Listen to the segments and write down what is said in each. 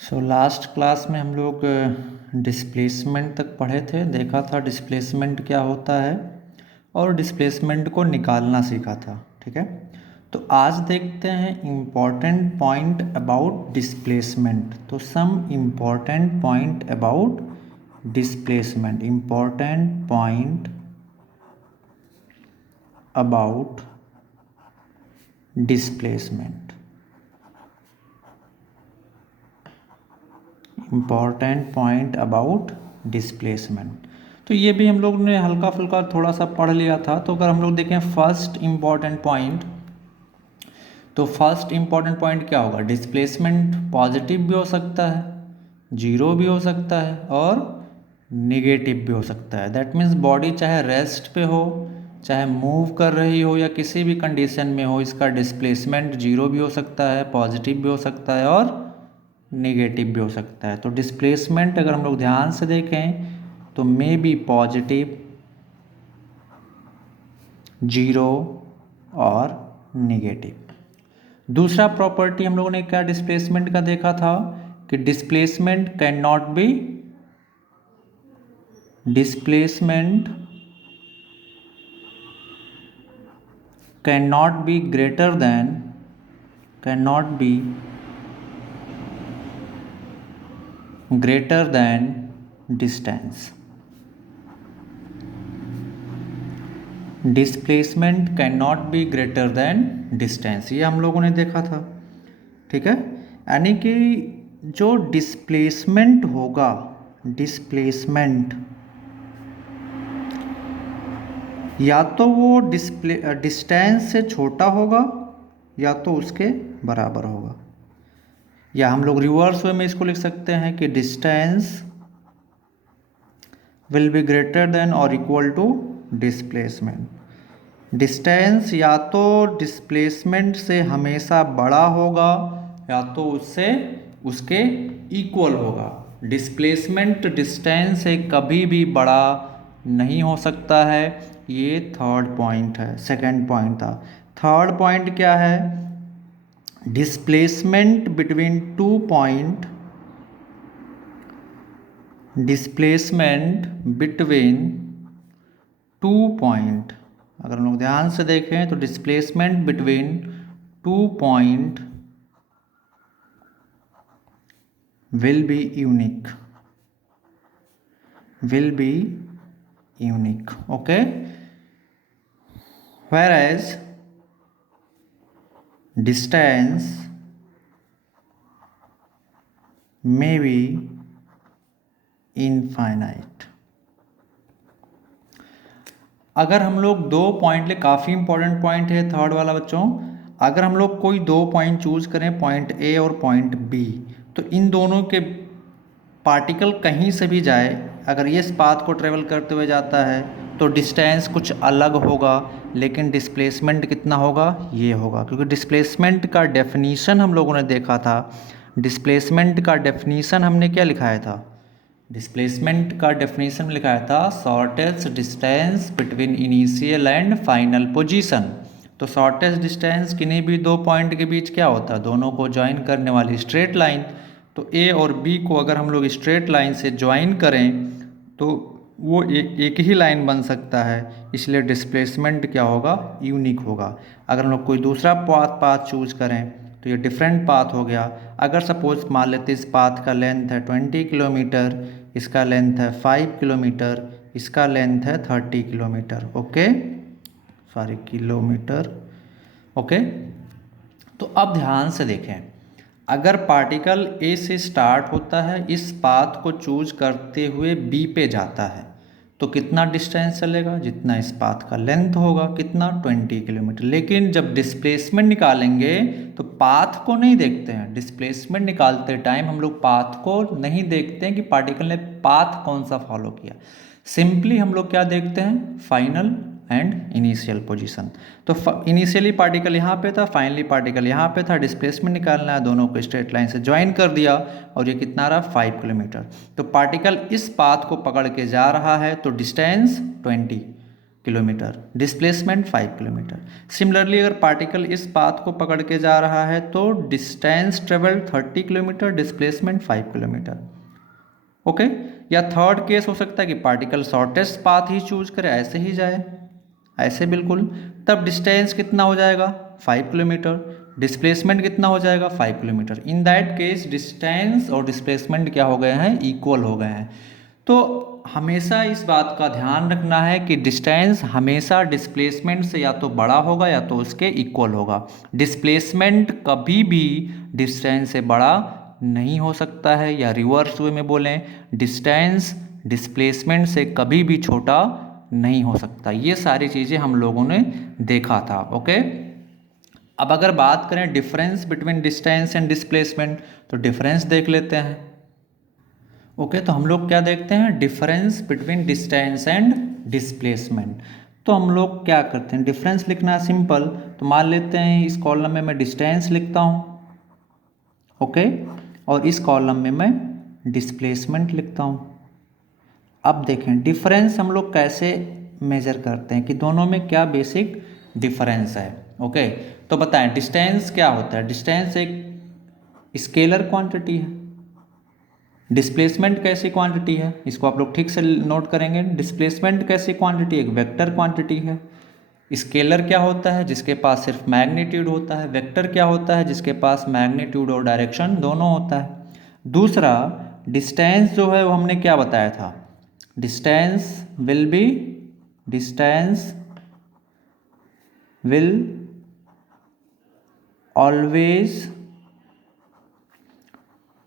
Last class में हम लोग डिस्प्लेसमेंट तक पढ़े थे, देखा था डिस्प्लेसमेंट क्या होता है और डिस्प्लेसमेंट को निकालना सीखा था। ठीक है, तो आज देखते हैं इम्पॉर्टेंट पॉइंट अबाउट डिस्प्लेसमेंट। तो some important point about displacement, important point about displacement, important point about displacement. तो ये भी हम लोग ने हल्का फुल्का थोड़ा सा पढ़ लिया था। तो अगर हम लोग देखें फर्स्ट इम्पॉर्टेंट पॉइंट, तो फर्स्ट इम्पॉर्टेंट पॉइंट क्या होगा? डिस्प्लेसमेंट पॉजिटिव भी हो सकता है, जीरो भी हो सकता है और निगेटिव भी हो सकता है। दैट मीन्स बॉडी चाहे रेस्ट पे हो, चाहे मूव कर रही हो या किसी भी कंडीशन में हो, इसका डिस्प्लेसमेंट जीरो भी हो सकता है, पॉजिटिव भी हो सकता है और नेगेटिव भी हो सकता है। तो डिस्प्लेसमेंट अगर हम लोग ध्यान से देखें तो मे बी पॉजिटिव, जीरो और नेगेटिव। दूसरा प्रॉपर्टी हम लोगों ने क्या डिस्प्लेसमेंट का देखा था कि displacement can not be, displacement can not be greater than, can not be greater than distance। Displacement can not be greater than distance, ये हम लोगों ने देखा था। ठीक है, यानी कि जो डिस्प्लेसमेंट होगा, डिस्प्लेसमेंट या तो वो डिस्टेंस से छोटा होगा या तो उसके बराबर होगा, या हम लोग रिवर्स वे में इसको लिख सकते हैं कि distance will be greater than और इक्वल टू डिस्प्लेसमेंट। डिस्टेंस या तो डिस्प्लेसमेंट से हमेशा बड़ा होगा या तो उससे उसके इक्वल होगा। डिस्प्लेसमेंट डिस्टेंस से कभी भी बड़ा नहीं हो सकता है। ये थर्ड पॉइंट है, सेकंड पॉइंट था। थर्ड पॉइंट क्या है? Displacement between two point, displacement between two point, अगर हम लोग ध्यान से देखें तो displacement between two point will be unique, will be unique, okay, whereas distance may be infinite। अगर हम लोग दो पॉइंट ले, काफ़ी इंपॉर्टेंट पॉइंट है थर्ड वाला बच्चों। अगर हम लोग कोई दो पॉइंट चूज करें, पॉइंट ए और पॉइंट बी, तो इन दोनों के पार्टिकल कहीं से भी जाए, अगर ये इस पाथ को ट्रेवल करते हुए जाता है तो डिस्टेंस कुछ अलग होगा, लेकिन डिस्प्लेसमेंट कितना होगा? ये होगा, क्योंकि डिस्प्लेसमेंट का डेफिनीशन हम लोगों ने देखा था। डिस्प्लेसमेंट का डेफिनीशन हमने क्या लिखाया था? डिस्प्लेसमेंट का डेफिनीशन लिखाया था shortest distance between initial and final position. तो शॉर्टेस्ट डिस्टेंस किन्हीं भी दो पॉइंट के बीच क्या होता है? दोनों को ज्वाइन करने वाली स्ट्रेट लाइन। तो ए और बी को अगर हम लोग स्ट्रेट लाइन से ज्वाइन करें तो वो एक ही लाइन बन सकता है, इसलिए डिस्प्लेसमेंट क्या होगा? यूनिक होगा। अगर हम लोग कोई दूसरा पाथ चूज करें तो ये डिफरेंट पाथ हो गया। अगर सपोज मान लेते इस पाथ का लेंथ है 20 किलोमीटर, इसका लेंथ है 5 किलोमीटर, इसका लेंथ है 30 kilometre, okay, sorry kilometre, okay. तो अब ध्यान से देखें, अगर पार्टिकल ए से स्टार्ट होता है, इस पाथ को चूज करते हुए बी पे जाता है, तो कितना डिस्टेंस चलेगा? जितना इस पाथ का लेंथ होगा, कितना? 20 किलोमीटर। लेकिन जब डिस्प्लेसमेंट निकालेंगे तो पाथ को नहीं देखते हैं। डिस्प्लेसमेंट निकालते टाइम हम लोग पाथ को नहीं देखते हैं कि पार्टिकल ने पाथ कौन सा फॉलो किया। सिंपली हम लोग क्या देखते हैं? Final and initial position. तो इनिशियली पार्टिकल यहाँ पे था, फाइनली पार्टिकल यहाँ पे था। डिस्प्लेसमेंट निकालना है, दोनों को स्ट्रेट लाइन से ज्वाइन कर दिया और ये कितना रहा? 5 किलोमीटर। तो पार्टिकल इस पाथ को पकड़ के जा रहा है, तो distance 20, kilometre, displacement 5 kilometre. Similarly अगर पार्टिकल इस पाथ को पकड़ के जा रहा है तो distance travel 30 kilometre, displacement 5 kilometre. Okay, या थर्ड केस हो सकता है कि पार्टिकल शॉर्टेस्ट पाथ ही चूज करे, ऐसे ही जाए, ऐसे बिल्कुल, तब डिस्टेंस कितना हो जाएगा 5 किलोमीटर, डिस्प्लेसमेंट कितना हो जाएगा 5 kilometre. In that case distance और डिस्प्लेसमेंट क्या हो गए हैं, इक्वल हो गए हैं। तो हमेशा इस बात का ध्यान रखना है कि डिस्टेंस हमेशा डिस्प्लेसमेंट से या तो बड़ा होगा या तो उसके इक्वल होगा। डिस्प्लेसमेंट कभी भी डिस्टेंस से बड़ा नहीं हो सकता है, या रिवर्स वे में बोलें, डिस्टेंस डिस्प्लेसमेंट से कभी भी छोटा नहीं हो सकता। ये सारी चीज़ें हम लोगों ने देखा था। ओके, अब अगर बात करें difference between distance and displacement, तो डिफरेंस देख लेते हैं। ओके, तो हम लोग क्या देखते हैं, difference between distance and displacement. तो हम लोग क्या करते हैं, डिफरेंस लिखना सिंपल, तो मान लेते हैं इस कॉलम में मैं डिस्टेंस लिखता हूँ, ओके, और इस कॉलम में मैं डिस्प्लेसमेंट लिखता हूँ। अब देखें डिफरेंस हम लोग कैसे मेजर करते हैं कि दोनों में क्या बेसिक डिफरेंस है। ओके, तो बताएं डिस्टेंस क्या होता है। डिस्टेंस एक स्केलर क्वांटिटी है, डिस्प्लेसमेंट कैसी क्वांटिटी है, इसको आप लोग ठीक से नोट करेंगे। डिस्प्लेसमेंट कैसी क्वांटिटी, एक वेक्टर क्वांटिटी है। स्केलर क्या होता है, जिसके पास सिर्फ मैग्नीट्यूड होता है। वेक्टर क्या होता है, जिसके पास मैग्नीट्यूड और डायरेक्शन दोनों होता है। दूसरा, डिस्टेंस जो है वो हमने क्या बताया था, distance will always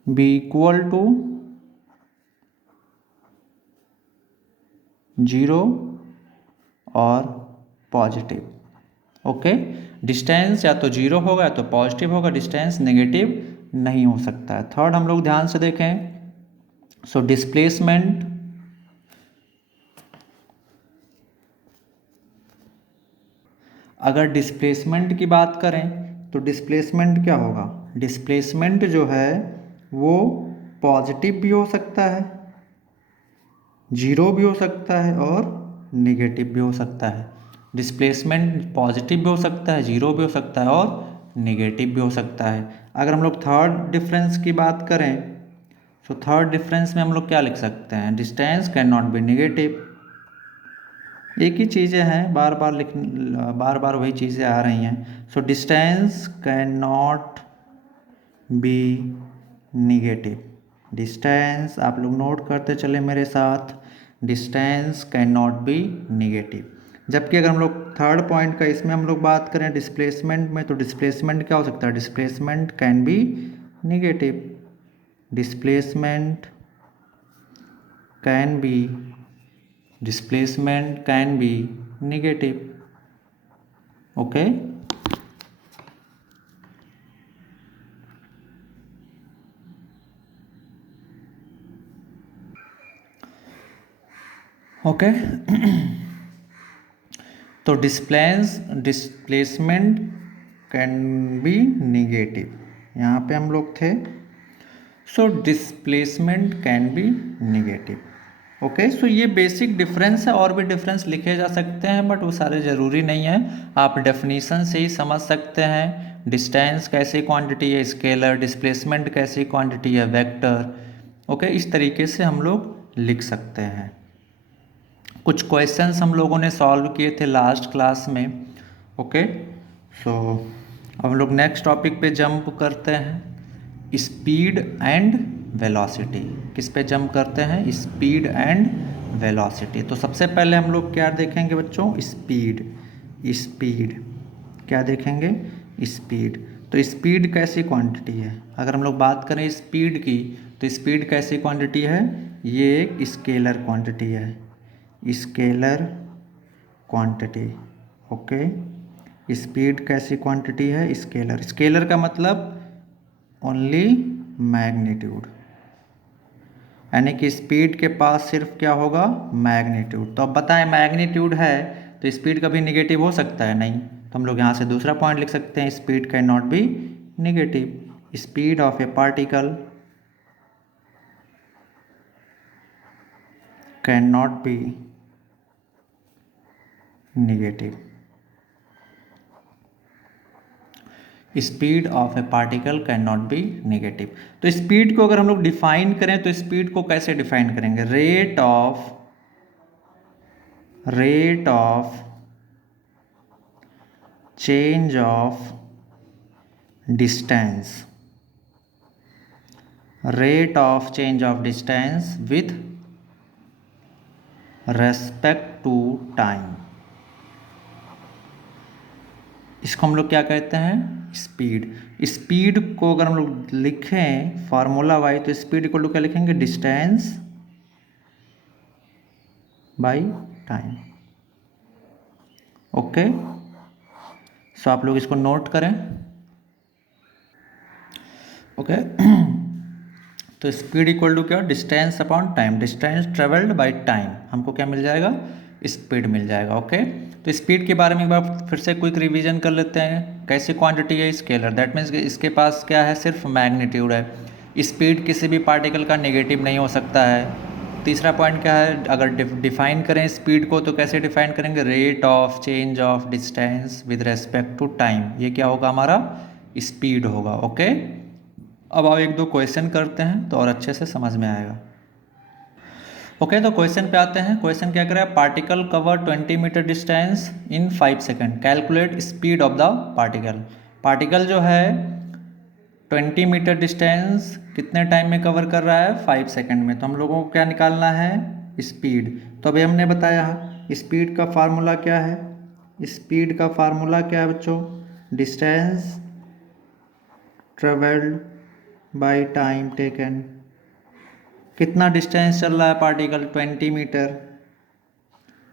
be equal to 0 और पॉजिटिव। ओके, डिस्टेंस या तो 0 होगा या तो पॉजिटिव होगा, डिस्टेंस नेगेटिव नहीं हो सकता है। थर्ड हम लोग ध्यान से देखें, सो डिस्प्लेसमेंट अगर डिस्प्लेसमेंट की बात करें तो डिस्प्लेसमेंट क्या होगा, डिस्प्लेसमेंट जो है वो पॉजिटिव भी हो सकता है, 0 भी हो सकता है और निगेटिव भी हो सकता है। डिस्प्लेसमेंट पॉजिटिव भी हो सकता है, 0 भी हो सकता है और निगेटिव भी हो सकता है। अगर हम लोग थर्ड डिफरेंस की बात करें तो थर्ड डिफरेंस में हम लोग क्या लिख सकते हैं, distance can not be negative. एक ही चीज़ें हैं, बार बार वही चीज़ें आ रही हैं। So distance can not be negative. Distance आप लोग नोट करते चले मेरे साथ, distance can not be negative. जबकि अगर हम लोग थर्ड पॉइंट का इसमें हम लोग बात करें डिस्प्लेसमेंट में, तो डिस्प्लेसमेंट क्या हो सकता है, displacement can be negative. Displacement can be displacement can be negative. Okay, okay. तो डिस्प्लेसमेंट कैन बी निगेटिव, यहाँ पे हम लोग थे। So displacement can be negative. Okay, so ये बेसिक डिफरेंस है, और भी डिफरेंस लिखे जा सकते हैं बट वो सारे ज़रूरी नहीं है, आप डेफिनीशन से ही समझ सकते हैं। डिस्टेंस कैसी क्वांटिटी है, स्केलर, डिस्प्लेसमेंट कैसी क्वांटिटी है, वेक्टर। ओके, इस तरीके से हम लोग लिख सकते हैं। कुछ क्वेश्चंस हम लोगों ने सॉल्व किए थे लास्ट क्लास में। ओके, सो अब हम लोग नेक्स्ट टॉपिक पे जंप करते हैं, स्पीड एंड वेलोसिटी। किस पे जंप करते हैं, स्पीड एंड वेलोसिटी। तो सबसे पहले हम लोग क्या देखेंगे बच्चों, स्पीड। स्पीड क्या देखेंगे, स्पीड। तो स्पीड कैसी क्वांटिटी है, अगर हम लोग बात करें स्पीड की, तो स्पीड कैसी क्वांटिटी है, ये एक स्केलर क्वांटिटी है, स्केलर क्वांटिटी। ओके, स्पीड कैसी क्वांटिटी है, स्केलर। स्केलर का मतलब ओनली मैग्नीट्यूड, यानी कि स्पीड के पास सिर्फ क्या होगा, मैग्नीट्यूड। तो अब बताएं मैग्नीट्यूड है तो स्पीड कभी निगेटिव हो सकता है, नहीं। तो हम लोग यहाँ से दूसरा पॉइंट लिख सकते हैं, speed can not be negative. Speed of A particle can not be negative. Speed of A particle can not be negative. तो स्पीड को अगर हम लोग डिफाइन करें तो स्पीड को कैसे डिफाइन करेंगे? Rate of change of distance, rate of change of distance with respect to time, इसको हम लोग क्या कहते हैं? स्पीड। स्पीड को अगर हम लोग लिखें फार्मूला वाई तो स्पीड इक्वल टू क्या लिखेंगे? Distance by time. ओके, सो आप लोग इसको नोट करें। ओके तो स्पीड इक्वल टू क्या? Distance upon time, distance travelled by time, हमको क्या मिल जाएगा? स्पीड मिल जाएगा। ओके, तो स्पीड के बारे में एक बार फिर से क्विक रिवीजन कर लेते हैं। कैसी क्वांटिटी है? स्केलर, दैट मीन्स इसके पास क्या है? सिर्फ मैग्नीट्यूड है। स्पीड किसी भी पार्टिकल का नेगेटिव नहीं हो सकता है। तीसरा पॉइंट क्या है? अगर डिफाइन करें स्पीड को तो कैसे डिफाइन करेंगे? Rate of change of distance with respect to time, ये क्या होगा? हमारा स्पीड होगा। ओके, अब आप एक दो क्वेश्चन करते हैं तो और अच्छे से समझ में आएगा। ओके, तो क्वेश्चन पे आते हैं। क्वेश्चन क्या करें? Particle cover 20 metre distance in 5 second, calculate speed of the particle. Particle जो है 20 मीटर डिस्टेंस कितने टाइम में कवर कर रहा है? 5 सेकेंड में। तो हम लोगों को क्या निकालना है? स्पीड। तो अभी हमने बताया स्पीड का फार्मूला क्या है? स्पीड का फार्मूला क्या है बच्चों? Distance travelled by time taken. कितना डिस्टेंस चल रहा है पार्टिकल? 20 मीटर।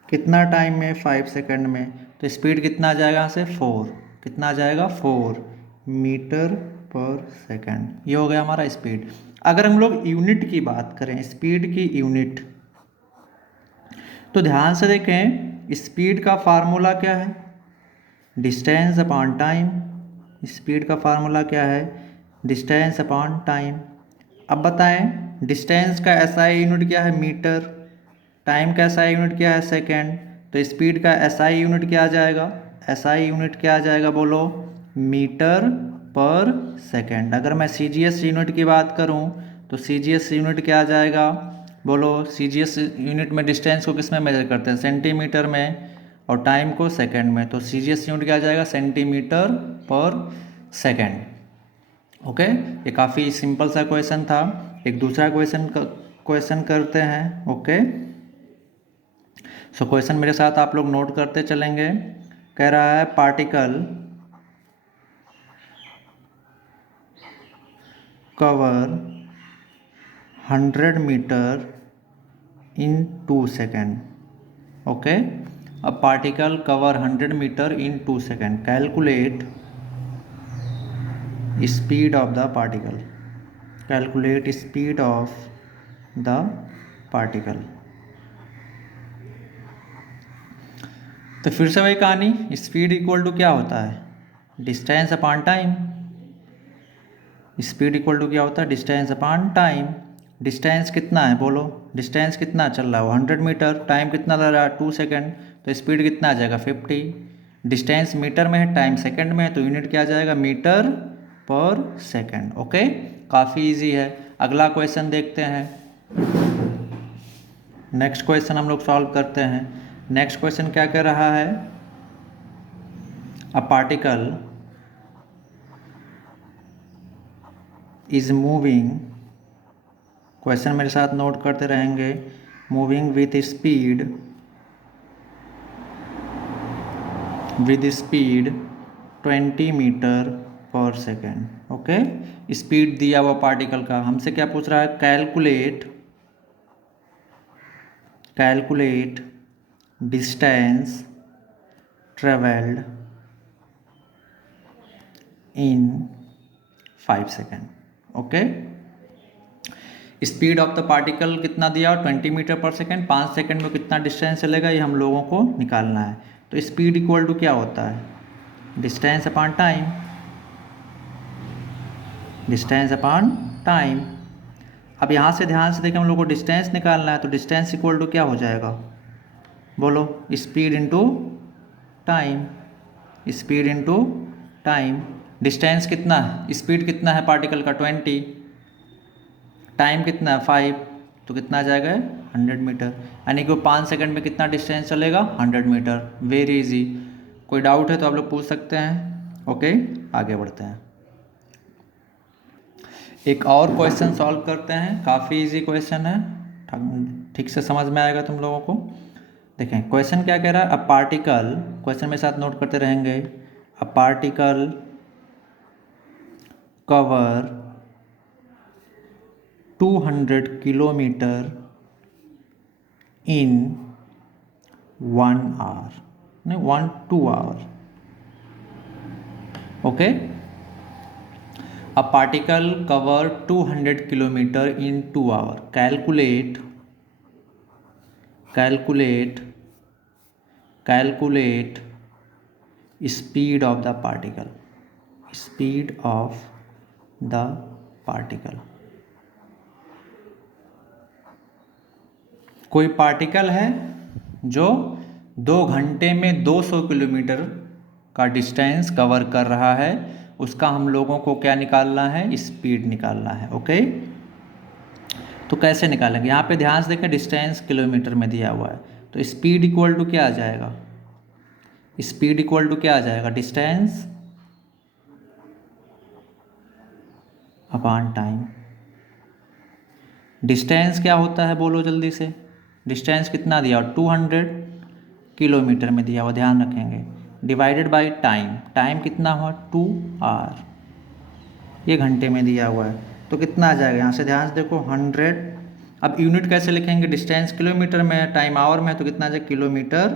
कितना टाइम में? 5 सेकंड में। तो स्पीड कितना आ जाएगा यहाँ से? 4। कितना आ जाएगा? 4 मीटर पर सेकंड। ये हो गया हमारा स्पीड। अगर हम लोग यूनिट की बात करें, स्पीड की यूनिट, तो ध्यान से देखें स्पीड का फार्मूला क्या है? Distance upon time. स्पीड का फार्मूला क्या है? Distance upon time. अब बताएं डिस्टेंस का एसआई यूनिट क्या है? मीटर। टाइम का एसआई यूनिट क्या है? सेकेंड। तो स्पीड का एसआई यूनिट क्या आ जाएगा? एसआई यूनिट क्या आ जाएगा बोलो? Metre per second. अगर मैं सीजीएस यूनिट की बात करूं तो सीजीएस यूनिट क्या आ जाएगा बोलो? सीजीएस यूनिट में डिस्टेंस को किस में मेजर करते हैं? सेंटीमीटर में, और टाइम को सेकेंड में। तो सीजीएस यूनिट क्या आ जाएगा? सेंटीमीटर पर सेकेंड। ओके, ये काफ़ी सिंपल सा क्वेश्चन था। एक दूसरा क्वेश्चन करते हैं। ओके, सो क्वेश्चन मेरे साथ आप लोग नोट करते चलेंगे। कह रहा है particle cover 100 metre in 2 second. Okay, अब particle cover 100 metre in 2 second, calculate speed of the particle. Calculate speed of the particle. तो फिर से वही कहानी, स्पीड इक्वल टू क्या होता है? Distance upon time. Speed equal to क्या होता है? Distance upon time. डिस्टेंस कितना है बोलो? डिस्टेंस कितना चल रहा है? 100 मीटर। टाइम कितना लग रहा है? 2 सेकेंड। तो स्पीड कितना आ जाएगा? 50। डिस्टेंस मीटर में है, टाइम सेकेंड में है, तो यूनिट क्या आ जाएगा? Metre per second. ओके, काफ़ी इजी है। अगला क्वेश्चन देखते हैं। नेक्स्ट क्वेश्चन हम लोग सॉल्व करते हैं। नेक्स्ट क्वेश्चन क्या कह रहा है? A particle is moving, question मेरे साथ नोट करते रहेंगे, moving with speed 20 metre per second. Okay, speed दिया हुआ पार्टिकल का, हमसे क्या पूछ रहा है? Calculate distance travelled in 5 second. Okay, speed of the particle कितना दिया? 20 मीटर पर सेकेंड। 5 सेकेंड में कितना डिस्टेंस चलेगा ये हम लोगों को निकालना है। तो स्पीड इक्वल टू क्या होता है? Distance upon time. Distance upon time. अब यहाँ से ध्यान से देखें, हम लोग को डिस्टेंस निकालना है, तो डिस्टेंस इक्वल टू क्या हो जाएगा बोलो? Speed into time, speed into time. Distance कितना है, स्पीड कितना है पार्टिकल का 20, टाइम कितना है 5, तो कितना आ जाएगा 100 मीटर। यानी कि वो 5 सेकंड में कितना डिस्टेंस चलेगा 100 मीटर। Very easy. कोई डाउट है तो आप लोग पूछ सकते हैं। ओके, आगे बढ़ते हैं। एक और क्वेश्चन सॉल्व करते हैं, काफ़ी इजी क्वेश्चन है, ठीक से समझ में आएगा तुम लोगों को। देखें क्वेश्चन क्या कह रहा है। अ पार्टिकल, क्वेश्चन में साथ नोट करते रहेंगे। A particle cover 200 kilometre in 1 hour, नहीं 1-2 hour. Okay, a particle cover 200 kilometre in 2 hour. Calculate speed of the particle, speed of the particle. कोई पार्टिकल है जो 2 घंटे में 200 किलोमीटर का डिस्टेंस कवर कर रहा है, उसका हम लोगों को क्या निकालना है, स्पीड निकालना है। ओके, तो कैसे निकालेंगे, यहाँ पे ध्यान से देखें, डिस्टेंस किलोमीटर में दिया हुआ है, तो स्पीड इक्वल टू क्या आ जाएगा, स्पीड इक्वल टू क्या आ जाएगा, डिस्टेंस अपॉन टाइम। डिस्टेंस क्या होता है बोलो जल्दी से, डिस्टेंस कितना दिया हुआ 200 किलोमीटर में दिया हुआ, ध्यान रखेंगे, डिवाइडेड बाय टाइम, टाइम कितना हुआ 2 आवर, ये घंटे में दिया हुआ है, तो कितना आ जाएगा, यहाँ से ध्यान से देखो 100। अब यूनिट कैसे लिखेंगे, डिस्टेंस किलोमीटर में है, टाइम आवर में है, तो कितना आ जाएगा किलोमीटर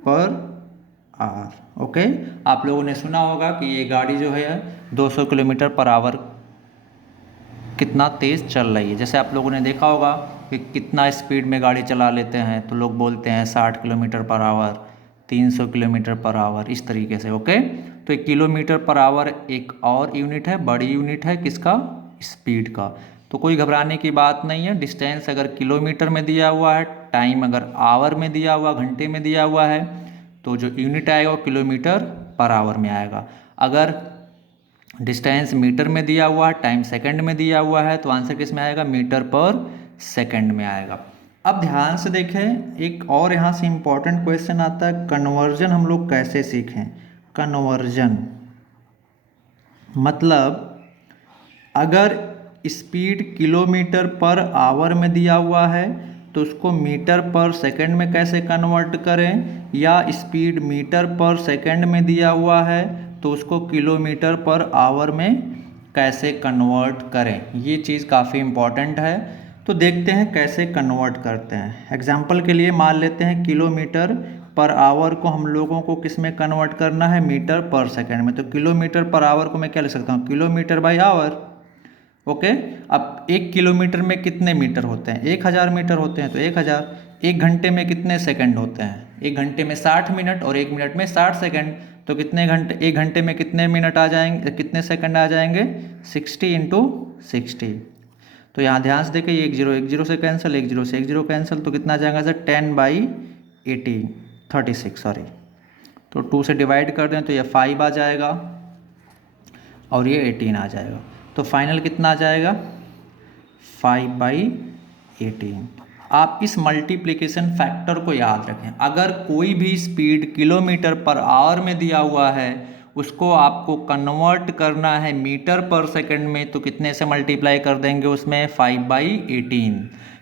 पर आवर। ओके, आप लोगों ने सुना होगा कि ये गाड़ी जो है 200 किलोमीटर पर आवर कितना तेज़ चल रही है। जैसे आप लोगों ने देखा होगा कि कितना स्पीड में गाड़ी चला लेते हैं, तो लोग बोलते हैं 60 kilometre per our, 300 kilometre per our, इस तरीके से। ओके, तो एक किलोमीटर पर आवर एक और यूनिट है, बड़ी यूनिट है किसका, स्पीड का। तो कोई घबराने की बात नहीं है, डिस्टेंस अगर किलोमीटर में दिया हुआ है, टाइम अगर आवर में दिया हुआ, घंटे में दिया हुआ है, तो जो यूनिट आएगा वो किलोमीटर पर आवर में आएगा। अगर डिस्टेंस मीटर में दिया हुआ है, टाइम सेकंड में दिया हुआ है, तो आंसर किस में आएगा, मीटर पर सेकंड में आएगा। अब ध्यान से देखें, एक और यहाँ से इम्पॉर्टेंट क्वेश्चन आता है, कन्वर्जन हम लोग कैसे सीखें। कन्वर्जन मतलब अगर स्पीड किलोमीटर पर आवर में दिया हुआ है तो उसको मीटर पर सेकंड में कैसे कन्वर्ट करें, या स्पीड मीटर पर सेकंड में दिया हुआ है तो उसको किलोमीटर पर आवर में कैसे कन्वर्ट करें, ये चीज़ काफ़ी इम्पॉर्टेंट है। तो देखते हैं कैसे कन्वर्ट करते हैं। एग्जाम्पल के लिए मान लेते हैं किलोमीटर पर आवर को हम लोगों को किस में कन्वर्ट करना है, मीटर पर सेकंड में। तो किलोमीटर पर आवर को मैं क्या लिख सकता हूँ, किलोमीटर बाई आवर। ओके, अब 1 किलोमीटर में कितने मीटर होते हैं, 1000 मीटर होते हैं, तो 1000। 1 घंटे में कितने सेकंड होते हैं, 1 घंटे में 60 मिनट और 1 मिनट में 60 सेकंड, तो कितने घंटे, 1 घंटे में कितने मिनट आ जाएंगे, कितने सेकंड आ जाएंगे, 60 इंटू 60। तो यहाँ ध्यान से देखिए, 1 0 से कैंसिल, 1 0 से 1 0 कैंसिल, तो कितना आ जाएगा सर 10/18, 36 सॉरी। तो 2 से डिवाइड कर दें तो ये 5 आ जाएगा और ये 18 आ जाएगा, तो फाइनल कितना आ जाएगा 5/18। आप इस मल्टीप्लिकेशन फैक्टर को याद रखें, अगर कोई भी स्पीड किलोमीटर पर आवर में दिया हुआ है उसको आपको कन्वर्ट करना है मीटर पर सेकंड में, तो कितने से मल्टीप्लाई कर देंगे उसमें, 5/18।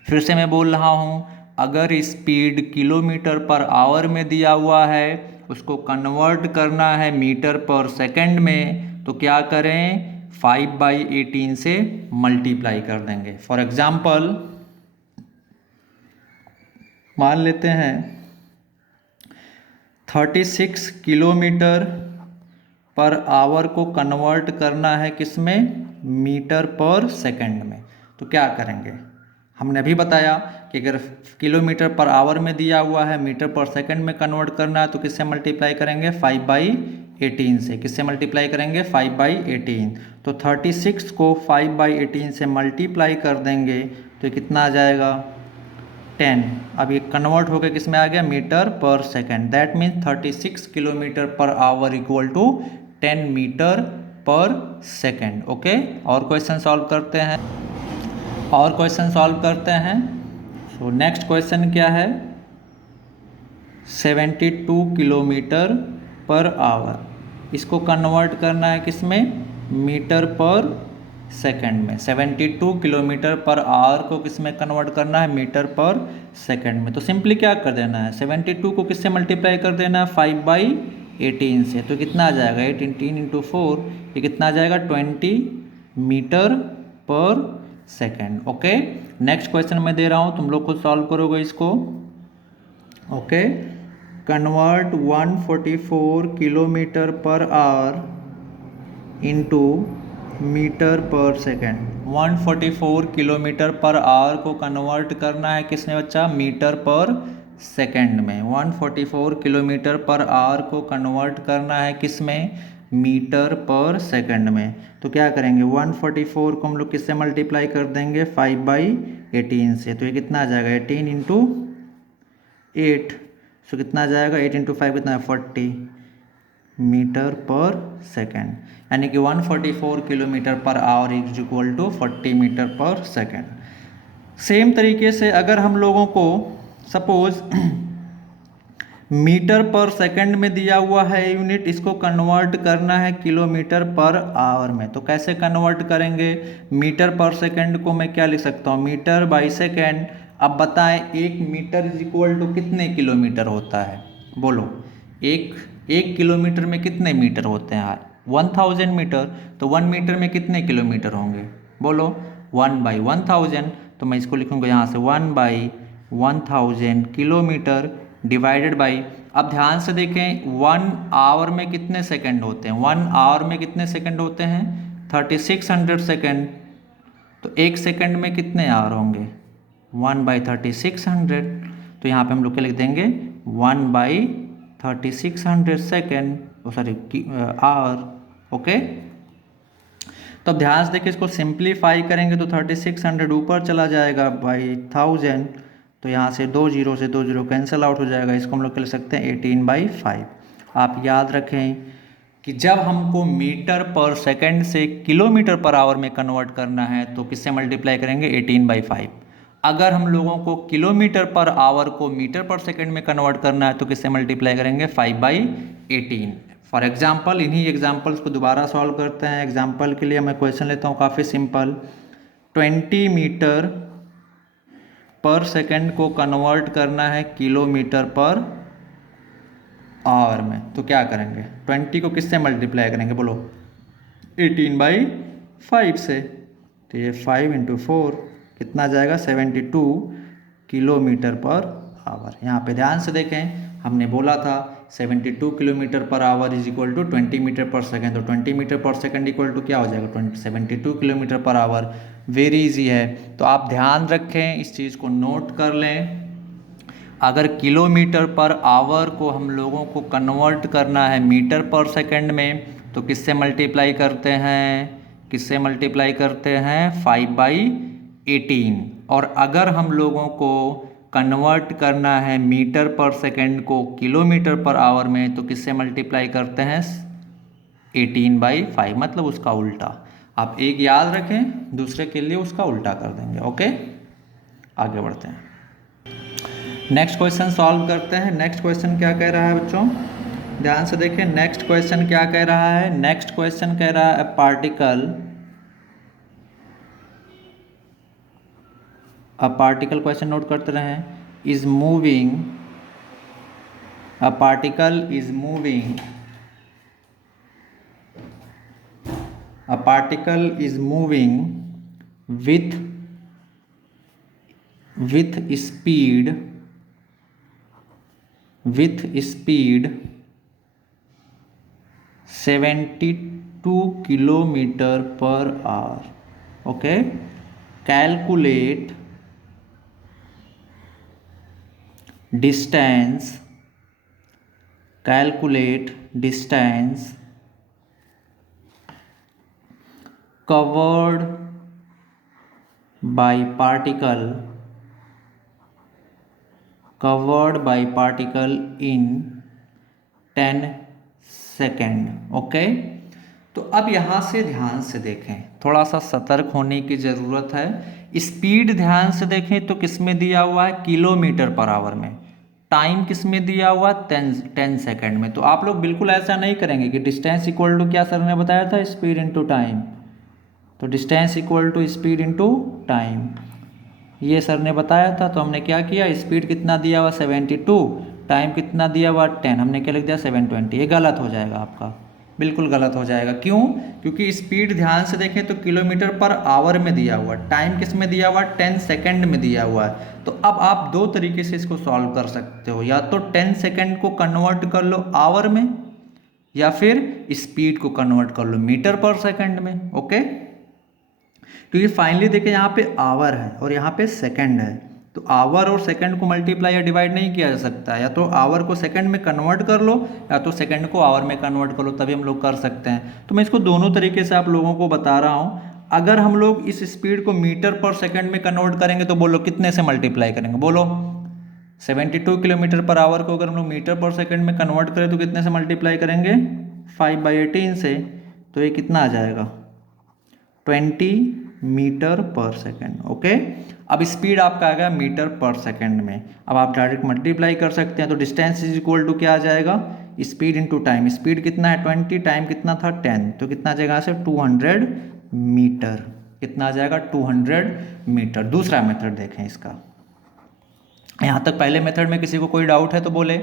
फिर से मैं बोल रहा हूँ, अगर स्पीड किलोमीटर पर आवर में दिया हुआ है उसको कन्वर्ट करना है मीटर पर सेकंड में, तो क्या करें, 5/18 से मल्टीप्लाई कर देंगे। फॉर एग्जाम्पल मान लेते हैं 36 किलोमीटर पर आवर को कन्वर्ट करना है किसमें, मीटर पर सेकंड में। तो क्या करेंगे, हमने अभी बताया कि अगर किलोमीटर पर आवर में दिया हुआ है, मीटर पर सेकंड में कन्वर्ट करना है, तो किससे मल्टीप्लाई करेंगे, 5/18 से। किससे मल्टीप्लाई करेंगे, 5/18। तो 36 को 5/18 से मल्टीप्लाई कर देंगे तो कितना आ जाएगा, 10। अब ये कन्वर्ट होकर किस में आ गया, metre per second. That means 36 kilometre per hour equal to 10 metre per second. Okay, और क्वेश्चन सॉल्व करते हैं, और क्वेश्चन सॉल्व करते हैं। सो नेक्स्ट क्वेश्चन क्या है, 72 किलोमीटर पर आवर, इसको कन्वर्ट करना है किस में, मीटर पर सेकंड में। 72 किलोमीटर पर आवर को किस में कन्वर्ट करना है, मीटर पर सेकंड में। तो सिंपली क्या कर देना है, 72 को किससे मल्टीप्लाई कर देना है, 5/18 से। तो कितना आ जाएगा, 18 इंटू 4, ये कितना आ जाएगा, 20 metre per second. Okay, next question मैं दे रहा हूँ, तुम लोग खुद सॉल्व करोगे इसको। Okay, convert 144 kilometre per hour into metre per second. 144 kilometre per hour को कन्वर्ट करना है किसने बच्चा, मीटर पर सेकेंड में। 144 किलोमीटर पर आवर को कन्वर्ट करना है किस में, मीटर पर सेकेंड में। तो क्या करेंगे, 144 को हम लोग किससे मल्टीप्लाई कर देंगे, 5/18 से। तो ये कितना आ जाएगा, 18 इंटू 8, सो कितना आ जाएगा, 8 इंटू 5 कितना है, 40 मीटर पर सेकेंड। यानी कि 144 kilometre per hour is equal to 40 metre per second. Same तरीके से अगर हम लोगों को सपोज मीटर पर सेकंड में दिया हुआ है यूनिट, इसको कन्वर्ट करना है किलोमीटर पर आवर में, तो कैसे कन्वर्ट करेंगे, मीटर पर सेकंड को मैं क्या लिख सकता हूँ, मीटर बाई सेकंड। अब बताएं, 1 मीटर इज इक्वल टू कितने किलोमीटर होता है, बोलो, एक किलोमीटर में कितने मीटर होते हैं, 1000 मीटर। तो 1 मीटर में कितने किलोमीटर होंगे, बोलो, 1/1000। तो मैं इसको लिखूंगा यहाँ से 1/1000 किलोमीटर डिवाइडेड बाई, अब ध्यान से देखें 1 आवर में कितने सेकंड होते हैं, 1 आवर में कितने सेकंड होते हैं, 3600 सेकंड। तो एक सेकंड में कितने आवर होंगे, 1/3600। तो यहाँ पे हम लोग क्या लिख देंगे, 1/3600 सेकेंड, सॉरी आवर। ओके, तो अब ध्यान से देखिए, इसको सिंप्लीफाई करेंगे तो 3600 ऊपर चला जाएगा बाई 1000। तो यहाँ से 2 जीरो से 2 जीरो कैंसिल आउट हो जाएगा, इसको हम लोग कह सकते हैं 18/5। आप याद रखें कि जब हमको मीटर पर सेकंड से किलोमीटर पर आवर में कन्वर्ट करना है तो किससे मल्टीप्लाई करेंगे, 18/5। अगर हम लोगों को किलोमीटर पर आवर को मीटर पर सेकंड में कन्वर्ट करना है तो किससे मल्टीप्लाई करेंगे, 5/18। फॉर एग्जाम्पल, इन्हीं एग्जाम्पल्स को दोबारा सॉल्व करते हैं। एग्जाम्पल के लिए मैं क्वेश्चन लेता हूँ काफ़ी सिंपल, 20 मीटर पर सेकंड को कन्वर्ट करना है किलोमीटर पर आवर में, तो क्या करेंगे, 20 को किससे मल्टीप्लाई करेंगे, बोलो, 18/5 से। तो ये 5 इंटू 4 कितना जाएगा, 72 किलोमीटर पर आवर। यहाँ पे ध्यान से देखें, हमने बोला था 72 kilometre per hour is equal to 20 metre per second. तो 20 metre per second equal to क्या हो जाएगा, 72 kilometre per our. Very easy है, तो आप ध्यान रखें, इस चीज़ को नोट कर लें। अगर किलोमीटर पर आवर को हम लोगों को कन्वर्ट करना है मीटर पर सेकंड में तो किससे मल्टीप्लाई करते हैं, किससे मल्टीप्लाई करते हैं, 5/18। और अगर हम लोगों को कन्वर्ट करना है मीटर पर सेकंड को किलोमीटर पर आवर में तो किससे मल्टीप्लाई करते हैं, 18/5, मतलब उसका उल्टा। आप एक याद रखें, दूसरे के लिए उसका उल्टा कर देंगे। ओके, आगे बढ़ते हैं, नेक्स्ट क्वेश्चन सॉल्व करते हैं। नेक्स्ट क्वेश्चन क्या कह रहा है बच्चों, ध्यान से देखें, नेक्स्ट क्वेश्चन क्या कह रहा है, नेक्स्ट क्वेश्चन कह रहा है पार्टिकल क्वेश्चन नोट करते रहें, is moving, a particle is moving, a particle is moving with speed 72 kilometre per our. Okay, calculate distance covered by particle covered by particle in 10 second. Okay, तो अब यहाँ से ध्यान से देखें, थोड़ा सा सतर्क होने की ज़रूरत है। स्पीड ध्यान से देखें तो किस में दिया हुआ है, किलोमीटर पर आवर में। टाइम किस में दिया हुआ, 10 सेकेंड में। तो आप लोग बिल्कुल ऐसा नहीं करेंगे कि डिस्टेंस इक्वल टू क्या सर ने बताया था, स्पीड इनटू टाइम। तो distance equal to speed into time, ये सर ने बताया था। तो हमने क्या किया, स्पीड कितना दिया हुआ 72, टाइम कितना दिया हुआ 10, हमने क्या लिख दिया 720। ये गलत हो जाएगा आपका, बिल्कुल गलत हो जाएगा। क्यों, क्योंकि स्पीड ध्यान से देखें तो किलोमीटर पर आवर में दिया हुआ, टाइम किस में दिया हुआ, 10 सेकेंड में दिया हुआ है। तो अब आप दो तरीके से इसको सॉल्व कर सकते हो, या तो 10 सेकेंड को कन्वर्ट कर लो आवर में, या फिर स्पीड को कन्वर्ट कर लो मीटर पर सेकेंड में। ओके, तो ये फाइनली देखिए यहाँ पे आवर है और यहाँ पे सेकंड है। तो आवर और सेकंड को मल्टीप्लाई या डिवाइड नहीं किया जा सकता, या तो आवर को सेकंड में कन्वर्ट कर लो या तो सेकंड को आवर में कन्वर्ट कर लो, तभी हम लोग कर सकते हैं। तो मैं इसको दोनों तरीके से आप लोगों को बता रहा हूँ। अगर हम लोग इस स्पीड को मीटर पर सेकंड में कन्वर्ट करेंगे तो बोलो कितने से मल्टीप्लाई करेंगे, बोलो 72 किलोमीटर पर आवर को अगर हम लोग मीटर पर सेकंड में कन्वर्ट करें तो कितने से मल्टीप्लाई करेंगे, 5/18 से। तो ये कितना आ जाएगा, 20 मीटर पर सेकेंड। ओके, अब स्पीड आपका आ गया मीटर पर सेकेंड में। अब आप डायरेक्ट मल्टीप्लाई कर सकते हैं। तो डिस्टेंस इज इक्वल टू क्या आ जाएगा, स्पीड इनटू टाइम। स्पीड कितना है 20, टाइम कितना था 10, तो कितना आ जाएगा यहाँ से 200 मीटर। कितना आ जाएगा 200 मीटर। दूसरा मेथड देखें इसका। यहाँ तक पहले मेथड में किसी को कोई डाउट है तो बोले,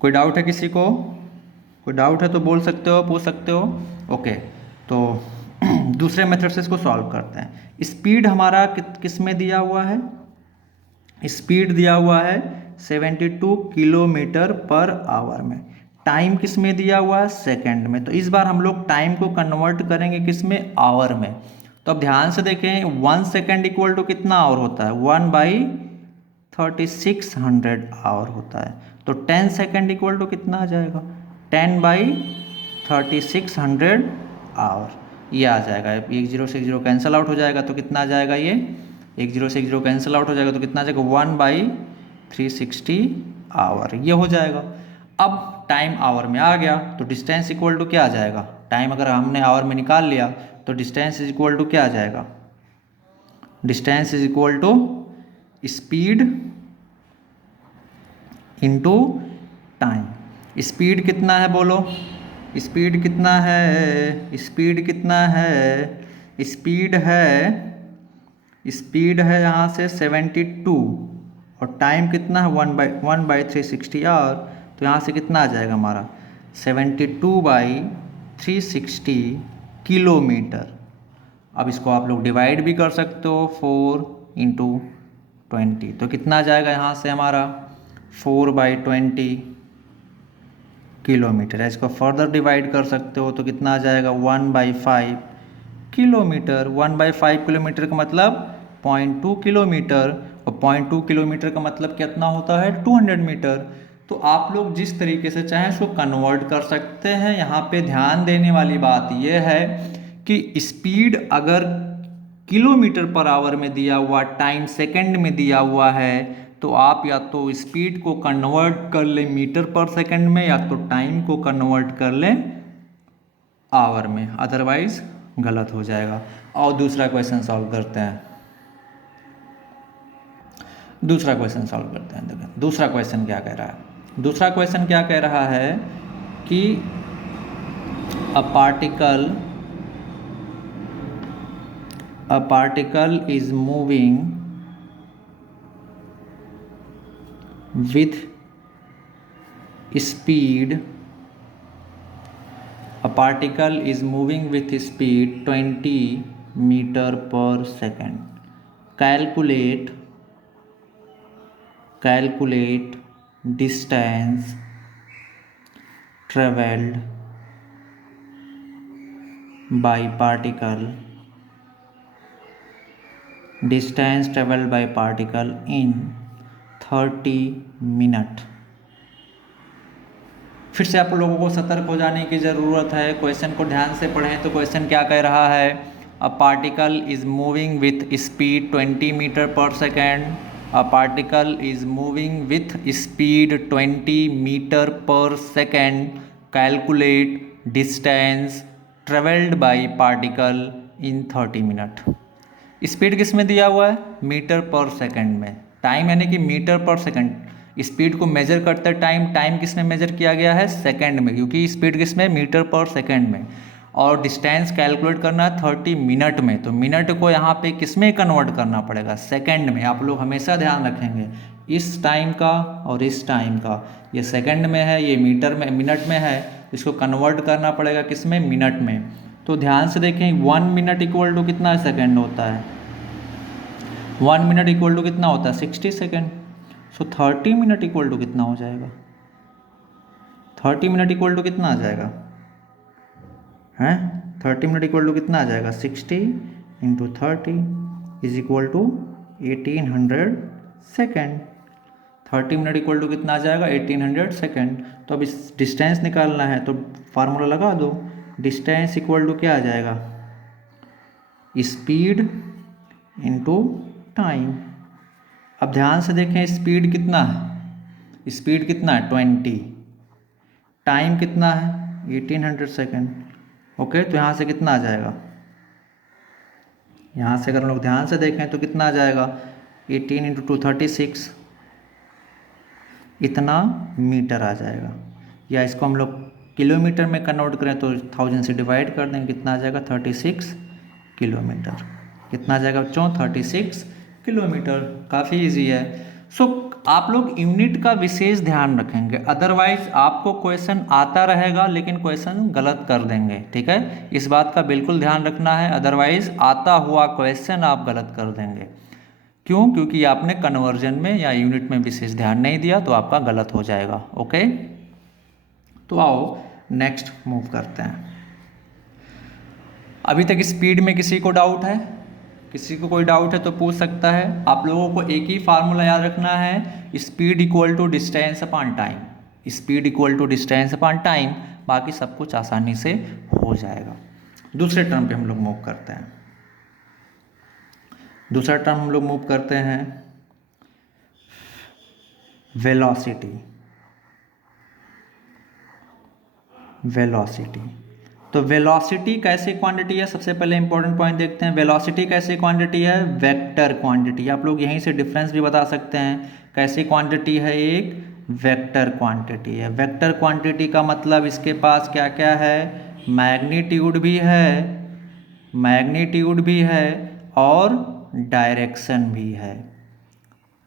कोई डाउट है किसी को, कोई डाउट है तो बोल सकते हो, पूछ सकते हो। ओके, तो दूसरे मेथड से इसको सॉल्व करते हैं। स्पीड हमारा किस में दिया हुआ है, स्पीड दिया हुआ है 72 किलोमीटर पर आवर में। टाइम किस में दिया हुआ है, सेकंड में। तो इस बार हम लोग टाइम को कन्वर्ट करेंगे किस में, आवर में। तो अब ध्यान से देखें, 1 सेकेंड इक्वल टू कितना आवर होता है, 1/3600 आवर होता है। तो 10 सेकेंड इक्वल टू कितना आ जाएगा, 10/3600 आवर। ये आ जाएगा, 1 0 से 1 0 कैंसिल आउट हो जाएगा तो कितना आ जाएगा, ये 1 0 से 1 0 कैंसिल आउट हो जाएगा तो कितना आ जाएगा, 1/360 आवर, ये हो जाएगा। अब टाइम आवर में आ गया तो डिस्टेंस इक्वल टू क्या आ जाएगा, टाइम अगर हमने आवर में निकाल लिया तो डिस्टेंस इज इक्वल टू क्या आ जाएगा, distance is equal to speed into time. Speed कितना है बोलो, स्पीड कितना है, स्पीड कितना है, स्पीड है यहाँ से 72 और टाइम कितना है 1/360 आवर। तो यहाँ से कितना आ जाएगा हमारा 72/360 किलोमीटर। अब इसको आप लोग डिवाइड भी कर सकते हो, 4 × 20। तो कितना आ जाएगा यहाँ से हमारा 4/20 किलोमीटर है। इसको फर्दर डिवाइड कर सकते हो तो कितना आ जाएगा 1/5 किलोमीटर। 1/5 किलोमीटर का मतलब 0.2 किलोमीटर, और 0.2 किलोमीटर का मतलब कितना होता है 200 मीटर। तो आप लोग जिस तरीके से चाहें उसको कन्वर्ट कर सकते हैं। यहाँ पे ध्यान देने वाली बात यह है कि स्पीड अगर किलोमीटर पर आवर में दिया हुआ, टाइम सेकंड में दिया हुआ है, तो आप या तो स्पीड को कन्वर्ट कर लें मीटर पर सेकंड में, या तो टाइम को कन्वर्ट कर लें आवर में, अदरवाइज गलत हो जाएगा। और दूसरा क्वेश्चन सॉल्व करते हैं, दूसरा क्वेश्चन सॉल्व करते हैं। देखिए दूसरा क्वेश्चन क्या कह रहा है, दूसरा क्वेश्चन क्या कह रहा है कि अ particle is moving with speed, a particle is moving with speed 20 meter per second. Calculate distance traveled by particle, distance traveled by particle in 30 minute. फिर से आप लोगों को सतर्क हो जाने की ज़रूरत है। क्वेश्चन को ध्यान से पढ़ें तो क्वेश्चन क्या कह रहा है, a particle is moving with speed 20 metre per second a particle is moving with speed 20 metre per second, calculate distance travelled by particle in 30 minute. Speed किस में दिया हुआ है? मीटर पर सेकंड में। टाइम यानी कि मीटर पर सेकंड, स्पीड को major करते टाइम, टाइम किस में मेजर किया गया है? सेकंड में, क्योंकि स्पीड किस में? मीटर पर सेकंड में। और डिस्टेंस कैलकुलेट करना है 30 मिनट में, तो मिनट को यहाँ पे किस में कन्वर्ट करना पड़ेगा? सेकंड में। आप लोग हमेशा ध्यान रखेंगे इस टाइम का और इस टाइम का, ये सेकंड में है, ये मीटर में, मिनट में है, इसको कन्वर्ट करना पड़ेगा किस में? मिनट में। तो ध्यान से देखें, 1 मिनट इक्वल टू कितना सेकंड होता है? 1 मिनट इक्वल टू कितना होता है? 60 second. So 30 minute equal to कितना हो जाएगा? 30 मिनट इक्वल टू कितना आ जाएगा? हैं 30 मिनट इक्वल टू कितना आ जाएगा? 60 into 30 is equal to 1800 second. 30 minute equal to कितना आ जाएगा? 1800 सेकेंड। तो अब इस डिस्टेंस निकालना है, तो फार्मूला लगा दो। डिस्टेंस इक्वल टू क्या आ जाएगा? Speed into time. अब ध्यान से देखें, स्पीड कितना है? स्पीड कितना है? 20। टाइम कितना है? 1800 सेकेंड। ओके, तो यहाँ से कितना आ जाएगा? यहाँ से अगर हम लोग ध्यान से देखें तो कितना आ जाएगा? 18 इंटू 2 36, इतना मीटर आ जाएगा। या इसको हम लोग किलोमीटर में कन्वर्ट करें तो 1000 से डिवाइड कर देंगे, कितना आ जाएगा? 36 किलोमीटर। कितना आ जाएगा बच्चों? 36 किलोमीटर। काफ़ी इजी है। सो आप लोग यूनिट का विशेष ध्यान रखेंगे, अदरवाइज आपको क्वेश्चन आता रहेगा लेकिन क्वेश्चन गलत कर देंगे। ठीक है, इस बात का बिल्कुल ध्यान रखना है, अदरवाइज आता हुआ क्वेश्चन आप गलत कर देंगे। क्यों? क्योंकि आपने कन्वर्जन में या यूनिट में विशेष ध्यान नहीं दिया, तो आपका गलत हो जाएगा। ओके, तो आओ नेक्स्ट मूव करते हैं। अभी तक स्पीड में किसी को डाउट है? किसी को कोई डाउट है तो पूछ सकता है। आप लोगों को एक ही फार्मूला याद रखना है, speed equal to distance upon time. Speed equal to distance upon time, बाकी सब कुछ आसानी से हो जाएगा। दूसरे टर्म पे हम लोग मूव करते हैं। दूसरा टर्म हम लोग मूव करते हैं वेलोसिटी। वेलोसिटी, तो वेलोसिटी कैसे क्वांटिटी है? सबसे पहले इंपॉर्टेंट पॉइंट देखते हैं। वेलोसिटी कैसे क्वांटिटी है? Vector quantity. आप लोग यहीं से डिफरेंस भी बता सकते हैं। कैसी क्वांटिटी है? एक वेक्टर क्वांटिटी है। वेक्टर क्वांटिटी का मतलब इसके पास क्या क्या है? मैग्नीट्यूड भी है, मैग्नीट्यूड भी है और डायरेक्शन भी है।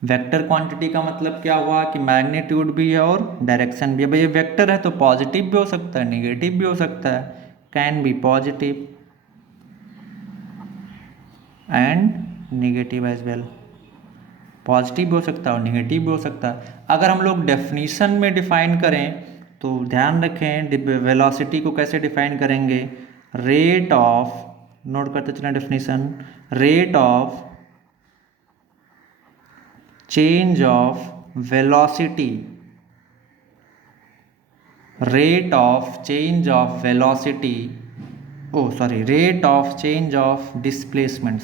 वेक्टर क्वांटिटी का मतलब क्या हुआ कि मैग्नीट्यूड भी है और डायरेक्शन भी है। भाई ये वेक्टर है तो पॉजिटिव भी हो सकता है, निगेटिव भी हो सकता है। Can be positive and negative edge well. Positive भी हो सकता है और निगेटिव भी हो सकता है। अगर हम लोग डेफिनीशन में डिफाइन करें तो ध्यान रखें, वेलोसिटी को कैसे डिफाइन करेंगे? रेट ऑफ, नोट करते चलें definition, rate of change of velocity, rate of change of velocity, rate of change of displacement,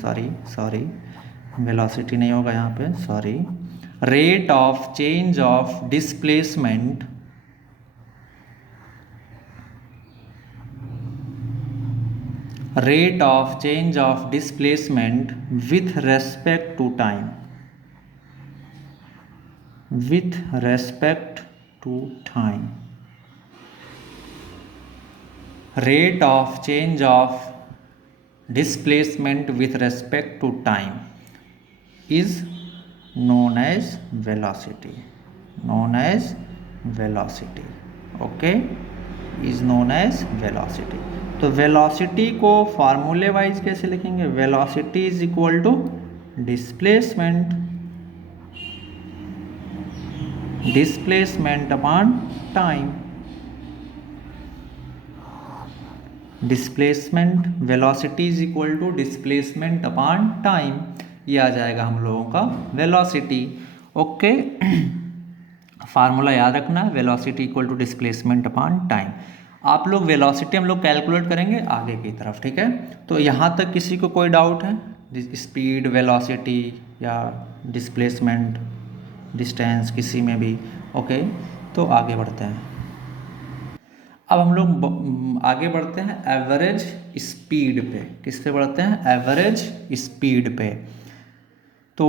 velocity नहीं होगा यहाँ पे, rate of change of displacement rate of change of displacement with respect to time, with respect to time. Rate of change of displacement with respect to time is known as velocity, known as velocity. Okay, is known as velocity. तो velocity को फार्मूले wise कैसे लिखेंगे? Velocity is equal to displacement, displacement upon time. Displacement, velocity is equal to displacement upon time, ये आ जाएगा हम लोगों का वेलोसिटी। ओके, फार्मूला याद रखना है, velocity equal to displacement upon time. आप लोग वेलोसिटी हम लोग कैलकुलेट करेंगे आगे की तरफ। ठीक है, तो यहाँ तक किसी को कोई डाउट है? स्पीड, वेलोसिटी या डिस्प्लेसमेंट, डिस्टेंस किसी में भी। ओके, तो आगे बढ़ते हैं। अब हम लोग आगे बढ़ते हैं एवरेज स्पीड पे। किस पे बढ़ते हैं? एवरेज स्पीड पे। तो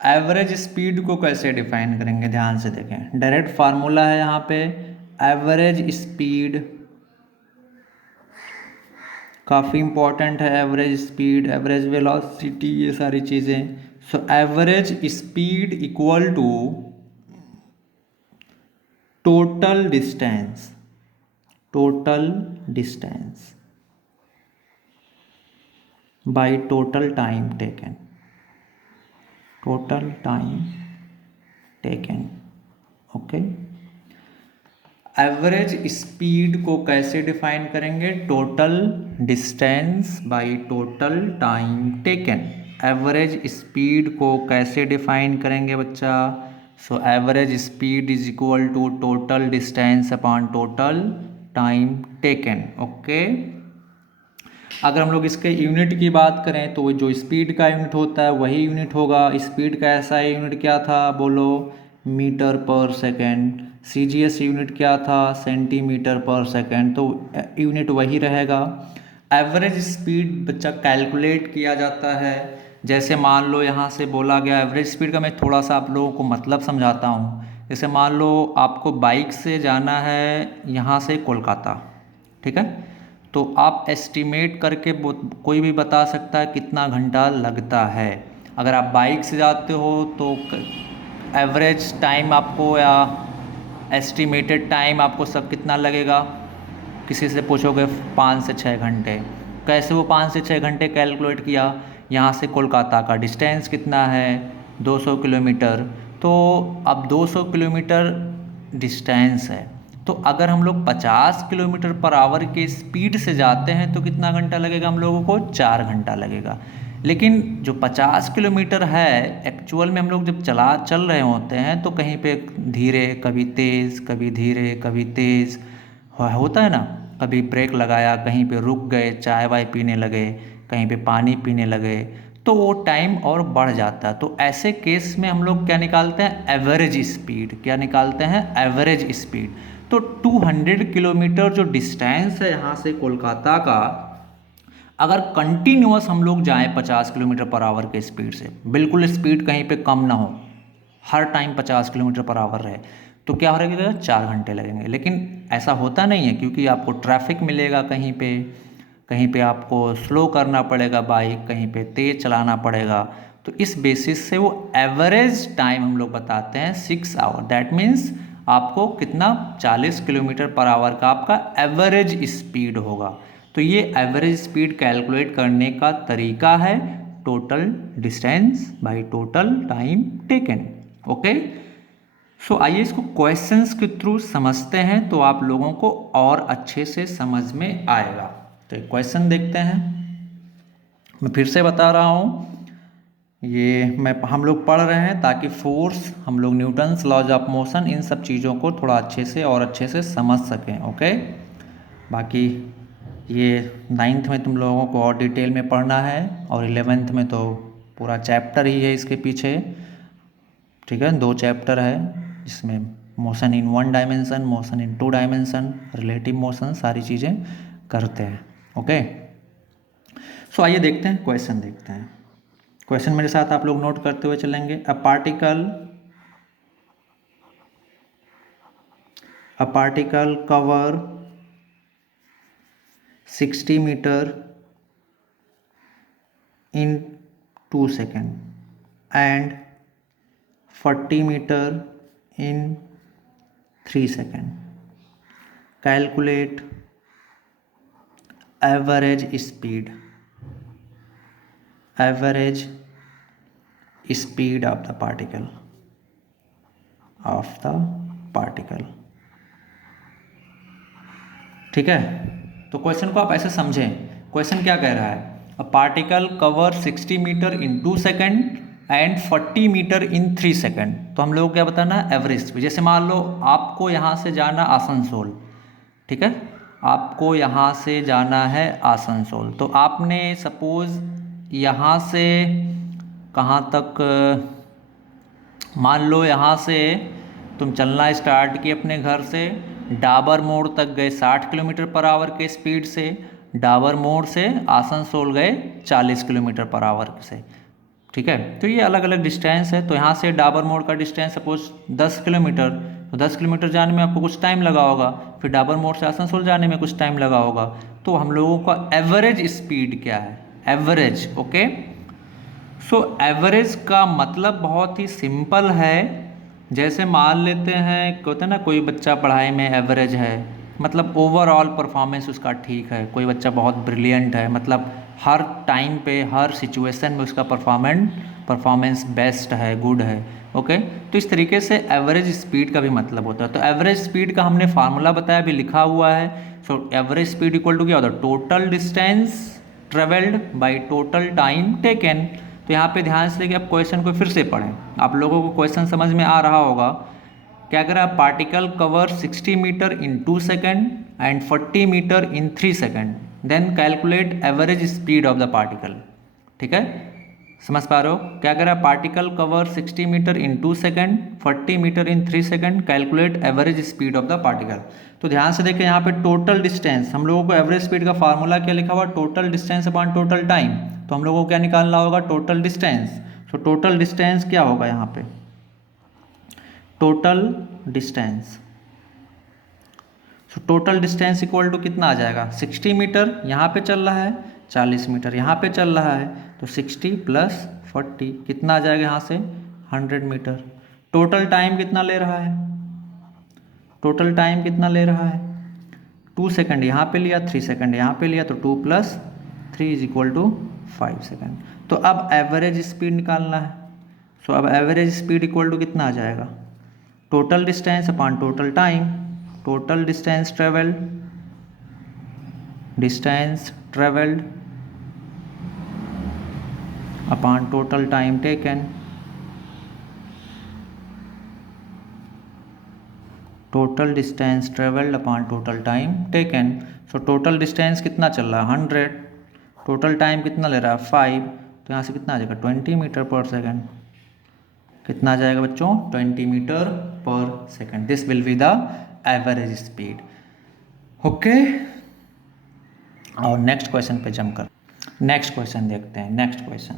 एवरेज स्पीड को कैसे डिफाइन करेंगे, ध्यान से देखें। डायरेक्ट फार्मूला है यहाँ पे। एवरेज स्पीड काफ़ी इंपॉर्टेंट है। एवरेज स्पीड, एवरेज वेलोसिटी, ये सारी चीज़ें। So average speed equal to total distance, total distance by total time taken, total time taken. Okay, average speed को कैसे डिफाइन करेंगे? Total distance by total time taken. Average speed को कैसे define करेंगे बच्चा? So average speed is equal to total distance upon total time taken. Okay, अगर हम लोग इसके यूनिट की बात करें तो जो स्पीड का यूनिट होता है वही यूनिट होगा। स्पीड का ऐसा यूनिट क्या था, बोलो? Metre per second. CGS unit क्या था? सेंटीमीटर पर सेकेंड। तो यूनिट वही रहेगा। एवरेज स्पीड बच्चा कैलकुलेट किया जाता है। जैसे मान लो यहाँ से बोला गया एवरेज स्पीड का, मैं थोड़ा सा आप लोगों को मतलब समझाता हूँ। जैसे मान लो आपको बाइक से जाना है यहाँ से कोलकाता, ठीक है? तो आप एस्टिमेट करके कोई भी बता सकता है कितना घंटा लगता है। अगर आप बाइक से जाते हो तो एवरेज टाइम आपको या एस्टिमेटेड टाइम आपको सब कितना लगेगा? किसी से पूछोगे 5 से 6 घंटे। कैसे वो 5 से 6 घंटे कैलकुलेट किया? यहाँ से कोलकाता का डिस्टेंस कितना है? 200 किलोमीटर। तो अब 200 किलोमीटर डिस्टेंस है, तो अगर हम लोग 50 किलोमीटर पर आवर के स्पीड से जाते हैं तो कितना घंटा लगेगा हम लोगों को? 4 घंटा लगेगा। लेकिन जो 50 किलोमीटर है एक्चुअल में हम लोग जब चल रहे होते हैं तो कहीं पे धीरे, कभी तेज़, कभी धीरे, कभी तेज़ होता है ना। कभी ब्रेक लगाया, कहीं पे रुक गए, चाय वाय पीने लगे, कहीं पे पानी पीने लगे, तो वो टाइम और बढ़ जाता है। तो ऐसे केस में हम लोग क्या निकालते हैं? Average speed. क्या निकालते हैं? Average speed. तो 200 किलोमीटर जो डिस्टेंस है यहाँ से कोलकाता का, अगर कंटिन्यूअस हम लोग जाएं 50 किलोमीटर पर आवर के स्पीड से, बिल्कुल स्पीड कहीं पे कम ना हो, हर टाइम 50 किलोमीटर पर आवर रहे, तो क्या हो रहेगा? 4 घंटे लगेंगे। लेकिन ऐसा होता नहीं है, क्योंकि आपको ट्रैफिक मिलेगा, कहीं पे आपको स्लो करना पड़ेगा बाइक, कहीं पे तेज़ चलाना पड़ेगा। तो इस बेसिस से वो एवरेज टाइम हम लोग बताते हैं 6 आवर। दैट मीन्स आपको कितना? 40 किलोमीटर पर आवर का आपका एवरेज स्पीड होगा। तो ये एवरेज स्पीड कैलकुलेट करने का तरीका है, total distance by total time taken. Okay, so आइए इसको क्वेश्चंस के थ्रू समझते हैं तो आप लोगों को और अच्छे से समझ में आएगा। तो एक क्वेश्चन देखते हैं। मैं फिर से बता रहा हूँ, ये हम लोग पढ़ रहे हैं ताकि फोर्स, हम लोग न्यूटन्स लॉज ऑफ मोशन, इन सब चीज़ों को थोड़ा अच्छे से समझ सकें। ओके, बाकी ये 9th में तुम लोगों को और डिटेल में पढ़ना है, और 11th में तो पूरा चैप्टर ही है इसके पीछे, ठीक है? 2 चैप्टर है जिसमें motion in 1 dimension, motion in 2 dimension, relative motion, सारी चीज़ें करते हैं। ओके, सो आइए देखते हैं, क्वेश्चन देखते हैं। क्वेश्चन मेरे साथ आप लोग नोट करते हुए चलेंगे। A particle cover 60 metre in 2 seconds and 40 meter in 3 seconds. Calculate average speed of the particle. ठीक है, तो क्वेश्चन को आप ऐसे समझें। क्वेश्चन क्या कह रहा है? A particle cover 60 metre in 2 second and 40 metre in 3 second. तो हम लोग क्या बताना है? Average speed. जैसे मान लो आपको यहाँ से जाना आसनसोल, ठीक है? आपको यहाँ से जाना है आसनसोल, तो आपने सपोज यहाँ से कहाँ तक, मान लो यहाँ से तुम चलना स्टार्ट किए अपने घर से, डाबर मोड़ तक गए 60 किलोमीटर पर आवर के स्पीड से, डाबर मोड़ से आसनसोल गए 40 किलोमीटर पर आवर से। ठीक है, तो ये अलग अलग डिस्टेंस है। तो यहाँ से डाबर मोड़ का डिस्टेंस सपोज 10 किलोमीटर, तो 10 किलोमीटर जाने में आपको कुछ टाइम लगा होगा, फिर डाबर मोड़ से आसनसोल जाने में कुछ टाइम लगा होगा। तो हम लोगों का एवरेज स्पीड क्या है, एवरेज। ओके, सो एवरेज का मतलब बहुत ही सिंपल है। जैसे मान लेते हैं, कहते हैं ना कोई बच्चा पढ़ाई में एवरेज है, मतलब ओवरऑल परफॉर्मेंस उसका ठीक है। कोई बच्चा बहुत ब्रिलियंट है, मतलब हर टाइम पे हर सिचुएशन में उसका परफॉर्मेंस बेस्ट है, गुड है। ओके, तो इस तरीके से एवरेज स्पीड का भी मतलब होता है। तो एवरेज स्पीड का हमने फार्मूला बताया, अभी लिखा हुआ है। So average speed equal to क्या होता है, total distance travelled by total time taken. तो यहाँ पे ध्यान से देखिए, आप क्वेश्चन को फिर से पढ़ें, आप लोगों को क्वेश्चन समझ में आ रहा होगा। क्या करा, particle cover 60 metre in 2 second and 40 metre in 3 second, then calculate average speed of the particle. ठीक है, समझ पा रहे हो? क्या करा, particle cover 60 metre in 2 second, 40 metre in 3 second, calculate average speed of the particle. तो ध्यान से देखिए, यहाँ पे टोटल डिस्टेंस, हम लोगों को एवरेज स्पीड का फार्मूला क्या लिखा हुआ, total distance upon total time. तो हम लोगों को क्या निकालना होगा, total distance. So total distance क्या होगा यहाँ पे, total distance. So total distance equal to कितना आ जाएगा, 60 मीटर यहाँ पे चल रहा है, 40 मीटर यहाँ पे चल रहा है, तो 60 प्लस 40 कितना आ जाएगा यहाँ से, 100 मीटर। टोटल टाइम कितना ले रहा है, टोटल टाइम कितना ले रहा है, 2 सेकंड यहाँ पे लिया, 3 सेकंड यहाँ पे लिया, तो 2 plus 3 is equal to 5 second. तो अब एवरेज स्पीड निकालना है। सो अब एवरेज स्पीड इक्वल टू कितना आ जाएगा, total distance upon total time, total distance travelled, distance travelled upon total time taken, total distance travelled upon total time taken. सो total distance कितना चल रहा है, 100, टोटल टाइम कितना ले रहा है, 5, तो यहाँ से कितना आ जाएगा, 20 मीटर पर सेकेंड। कितना आ जाएगा बच्चों, 20 metre per second. This will be the average speed. Okay, और नेक्स्ट क्वेश्चन पे जम कर नेक्स्ट क्वेश्चन देखते हैं। Next question,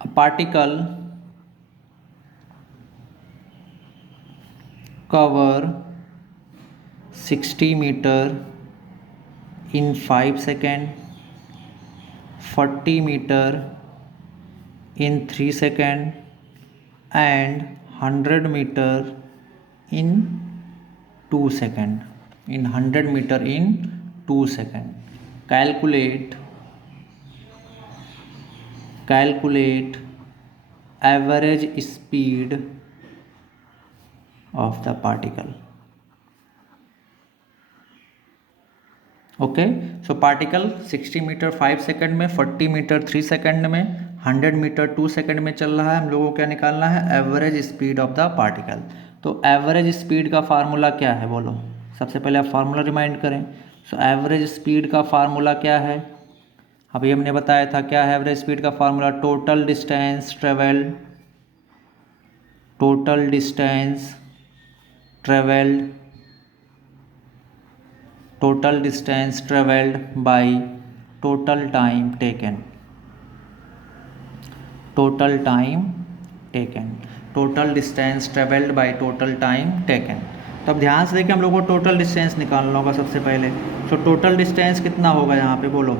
a particle cover 60 metre in 5 seconds, 40 meter in 3 seconds and 100 meter in 2 seconds. In 100 meter in 2 seconds. Calculate average speed of the particle. Okay, so particle 60 metre 5 second में, 40 metre 3 second में, 100 metre 2 second में चल रहा है। हम लोगों को क्या निकालना है, average speed of the particle. तो एवरेज स्पीड का फार्मूला क्या है बोलो, सबसे पहले आप फार्मूला रिमाइंड करें। सो एवरेज स्पीड का फार्मूला क्या है, अभी हमने बताया था क्या है एवरेज स्पीड का formula, total distance travelled, total distance travelled, total distance traveled by total time taken, total time taken, total distance traveled by total time taken। तो अब ध्यान से देखिए, हम लोग को टोटल डिस्टेंस निकालना होगा सबसे पहले। तो टोटल डिस्टेंस कितना होगा यहाँ पे बोलो,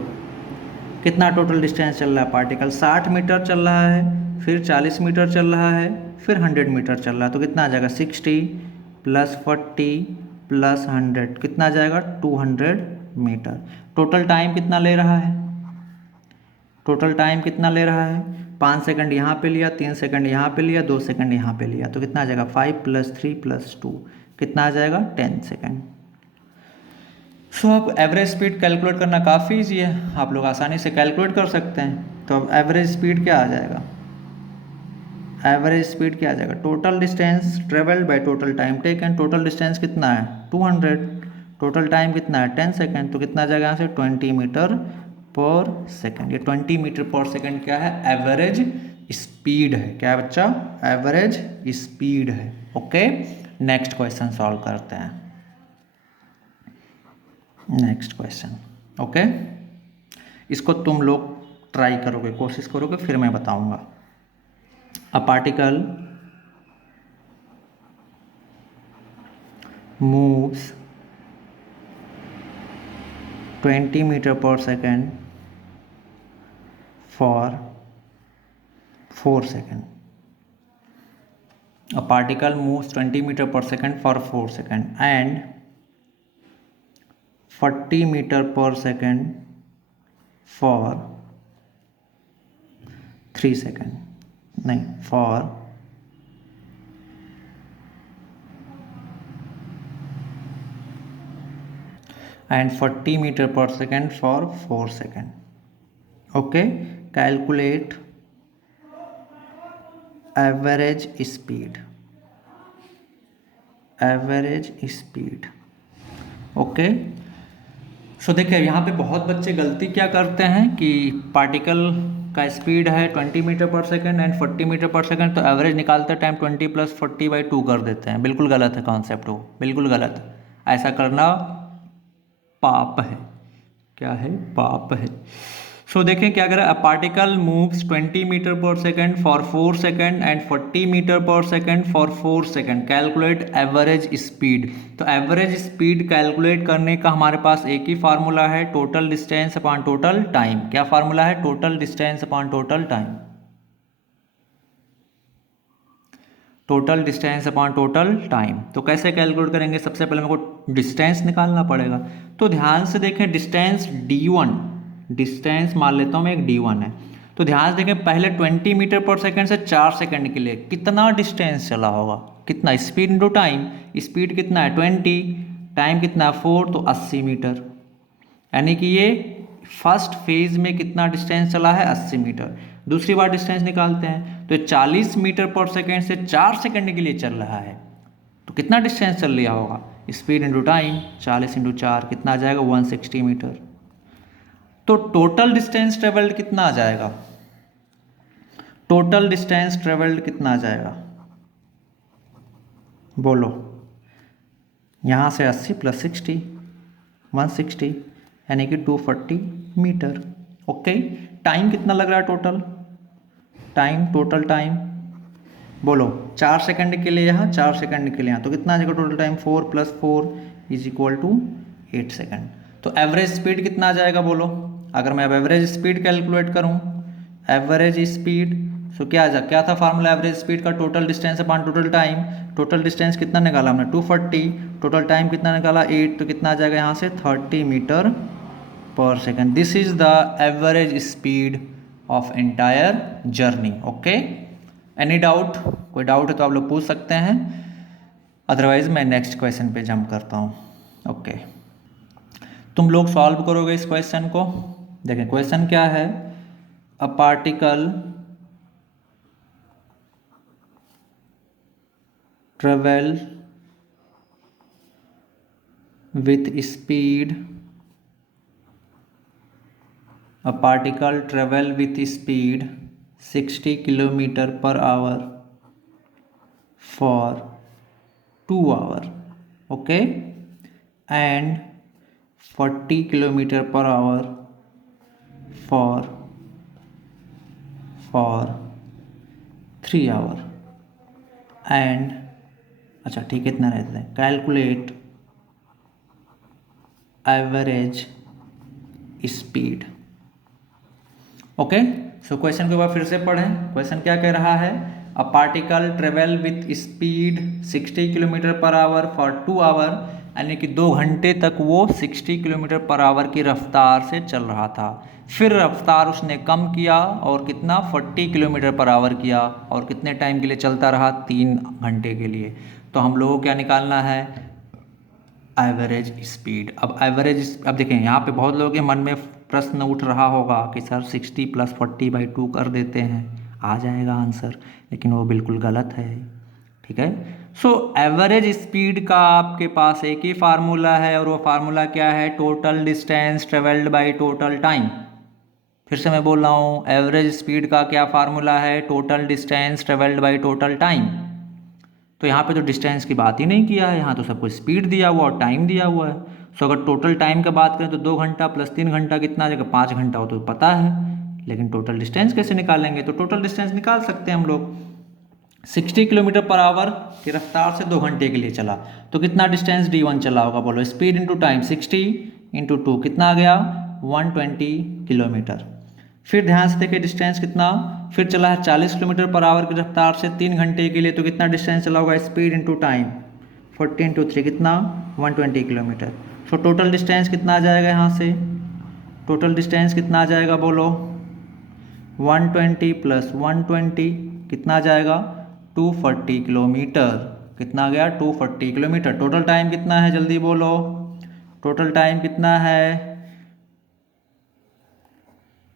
कितना टोटल डिस्टेंस चल रहा है, पार्टिकल 60 मीटर चल रहा है, फिर 40 मीटर चल रहा है, फिर 100 मीटर चल रहा है। तो कितना आ जाएगा, 60 प्लस 40 प्लस 100 कितना आ जाएगा, 200 मीटर। टोटल टाइम कितना ले रहा है, टोटल टाइम कितना ले रहा है, 5 सेकंड यहाँ पे लिया, 3 सेकंड यहाँ पे लिया, 2 सेकंड यहाँ पे लिया, तो कितना आ जाएगा, 5 प्लस 3 प्लस 2 कितना आ जाएगा, 10 सेकंड। सो अब एवरेज स्पीड कैलकुलेट करना काफ़ी ईजी है, आप लोग आसानी से कैलकुलेट कर सकते हैं। तो अब एवरेज स्पीड क्या आ जाएगा, एवरेज स्पीड क्या आ जाएगा, total distance travelled by total time taken. Total distance कितना है, 200, टोटल टाइम कितना है, 10 सेकंड, तो कितना आ जाएगा यहाँ से, 20 मीटर पर सेकंड। ये 20 मीटर पर सेकंड क्या है, एवरेज स्पीड है। क्या है बच्चा? एवरेज स्पीड है। ओके, नेक्स्ट क्वेश्चन सॉल्व करते हैं। Next question. ओके, इसको तुम लोग ट्राई करोगे, कोशिश करोगे, फिर मैं बताऊंगा। A particle moves 20 meter per second for 4 seconds. A particle moves 20 meter per second for 4 seconds and 40 meter per second for 3 seconds. नहीं, for and 40 meter per second for 4 seconds. Okay, calculate average speed. Average speed. Okay, so देखिए यहाँ पे बहुत बच्चे गलती क्या करते हैं कि पार्टिकल का स्पीड है 20 metre per second and 40 metre per second, तो एवरेज निकालते टाइम 20 + 40/2 कर देते हैं। बिल्कुल गलत है कॉन्सेप्ट, वो बिल्कुल गलत है। ऐसा करना पाप है। क्या है? पाप है। सो देखें क्या करें। A particle moves 20 metre per second for 4 second and 40 metre per second for 4 second. Calculate average speed. तो एवरेज स्पीड कैलकुलेट करने का हमारे पास एक ही फार्मूला है, total distance upon total time. क्या फार्मूला है? Total distance upon total time. Total distance upon total time. तो कैसे कैलकुलेट करेंगे? सबसे पहले मेरे को डिस्टेंस निकालना पड़ेगा। तो ध्यान से देखें, डिस्टेंस d1, डिस्टेंस मान लेता हूँ मैं एक d1 है। तो ध्यान से देखें, पहले 20 मीटर पर सेकंड से 4 सेकंड के लिए कितना डिस्टेंस चला होगा? कितना? Speed into time. स्पीड कितना है? 20, टाइम कितना है? 4, तो 80 मीटर। यानी कि ये फर्स्ट फेज में कितना डिस्टेंस चला है? 80 मीटर। दूसरी बार डिस्टेंस निकालते हैं, तो 40 मीटर पर सेकेंड से 4 सेकंड के लिए चल रहा है, तो कितना डिस्टेंस चल लिया होगा? स्पीड इंटू टाइम, 40 × 4 कितना आ जाएगा? 160 मीटर। तो टोटल डिस्टेंस ट्रेवल्ड कितना आ जाएगा? टोटल डिस्टेंस ट्रेवल्ड कितना आ जाएगा? बोलो। यहाँ से 80 + 60, 160, यानी कि 240 मीटर। ओके, टाइम कितना लग रहा है टोटल? टाइम, टोटल टाइम बोलो। 4 सेकंड के लिए यहाँ, 4 सेकंड के लिए यहाँ, तो कितना आ जाएगा टोटल टाइम? 4 + 4 = 8 सेकंड। तो एवरेज स्पीड कितना आ जाएगा? बोलो। अगर मैं अब एवरेज स्पीड कैलकुलेट करूँ, एवरेज स्पीड, सो क्या था फार्मूला एवरेज स्पीड का? Total distance upon total time. Total distance कितना निकाला हमने? 240। टोटल टाइम कितना निकाला? 8, तो कितना आ जाएगा यहाँ से? 30 metre per second. This is the average speed of entire journey. Okay, any doubt? कोई डाउट है तो आप लोग पूछ सकते हैं, अदरवाइज मैं नेक्स्ट क्वेश्चन पे जंप करता हूँ। ओके, तुम लोग सॉल्व करोगे इस क्वेश्चन को। देखें क्वेश्चन क्या है। A particle travel with speed, a particle travel with speed 60 km/h for 2 hours, okay, and 40 km/h for 3 hours, and अच्छा ठीक है, इतना रहता है। Calculate average speed. Okay, so question को एक बार फिर से पढ़ें। क्वेश्चन क्या कह रहा है? A particle travel with speed 60 km/h for 2 hour, यानी कि 2 घंटे तक वो 60 km/h की रफ्तार से चल रहा था। फिर रफ्तार उसने कम किया और कितना? 40 km/h किया, और कितने टाइम के लिए चलता रहा? 3 घंटे के लिए। तो हम लोगों को क्या निकालना है? Average speed. अब देखें, यहाँ पे बहुत लोगों के मन में प्रश्न उठ रहा होगा कि सर 60 + 40/2 कर देते हैं, आ जाएगा आंसर, लेकिन वो बिल्कुल गलत है। ठीक है, सो एवरेज स्पीड का आपके पास एक ही फार्मूला है, और वो फार्मूला क्या है? Total distance travelled by total time. फिर से मैं बोल रहा हूँ, एवरेज स्पीड का क्या फार्मूला है, total distance travelled by total time. तो यहाँ पे तो डिस्टेंस की बात ही नहीं किया है, यहाँ तो सब कुछ स्पीड दिया हुआ और टाइम दिया हुआ है। सो अगर टोटल टाइम का बात करें तो 2 घंटा प्लस 3 घंटा कितना आ जाएगा, 5 घंटा हो तो पता है, लेकिन टोटल डिस्टेंस कैसे निकालेंगे। तो टोटल डिस्टेंस निकाल सकते हैं हम लोग। 60 किलोमीटर पर आवर की रफ्तार से 2 घंटे के लिए चला तो कितना डिस्टेंस d1 चला होगा, बोलो। स्पीड इंटू टाइम, 60 इंटू 2 कितना आ गया, 120 किलोमीटर। फिर ध्यान से देखिए डिस्टेंस कितना, फिर चला है 40 किलोमीटर पर आवर की रफ्तार से 3 घंटे के लिए, तो कितना डिस्टेंस चला होगा, स्पीड इंटू टाइम, 40 इंटू 3 कितना, 120 किलोमीटर। सो टोटल डिस्टेंस कितना आ जाएगा यहाँ से, टोटल डिस्टेंस कितना आ जाएगा, बोलो। 120 प्लस 120 कितना आ जाएगा, 240 किलोमीटर। कितना आ गया, 240 किलोमीटर। टोटल टाइम कितना है, जल्दी बोलो, टोटल टाइम कितना है,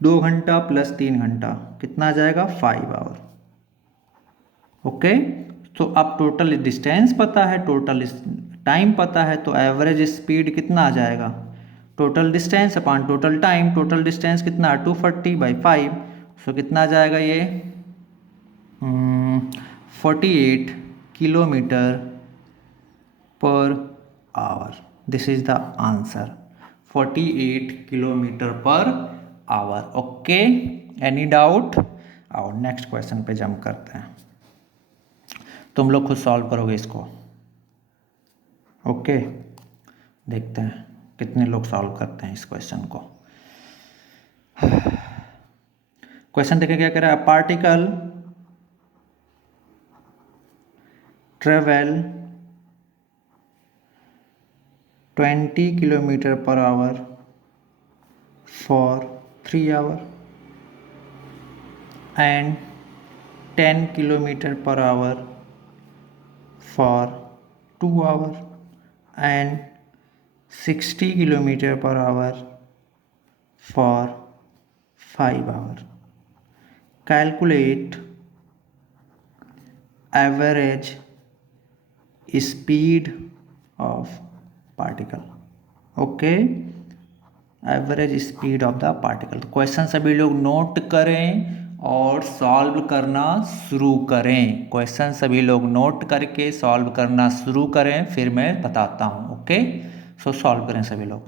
2 घंटा प्लस 3 घंटा कितना आ जाएगा, 5 आवर। ओके, तो अब टोटल डिस्टेंस पता है, टोटल टाइम पता है, तो एवरेज स्पीड कितना आ जाएगा, total distance upon total time. Total distance कितना, 240/5, सो कितना आ जाएगा ये, 48 kilometre per our. This is the answer, 48 kilometre per our. Okay, any doubt. और नेक्स्ट क्वेश्चन पे जंप करते हैं, तुम लोग खुद सॉल्व करोगे इसको। ओके, देखते हैं कितने लोग सॉल्व करते हैं इस क्वेश्चन को। क्वेश्चन देखिए क्या कह रहा है, particle travel 20 kilometre per hour for 3 hour and 10 kilometer per hour for 2 hour and 60 kilometer per hour for 5 hour. Calculate average speed of particle. Okay, average speed of the particle. तो question सभी लोग note करें और solve करना शुरू करें। Question सभी लोग नोट करके सॉल्व करना शुरू करें, फिर मैं बताता हूँ। ओके, सो सॉल्व करें सभी लोग।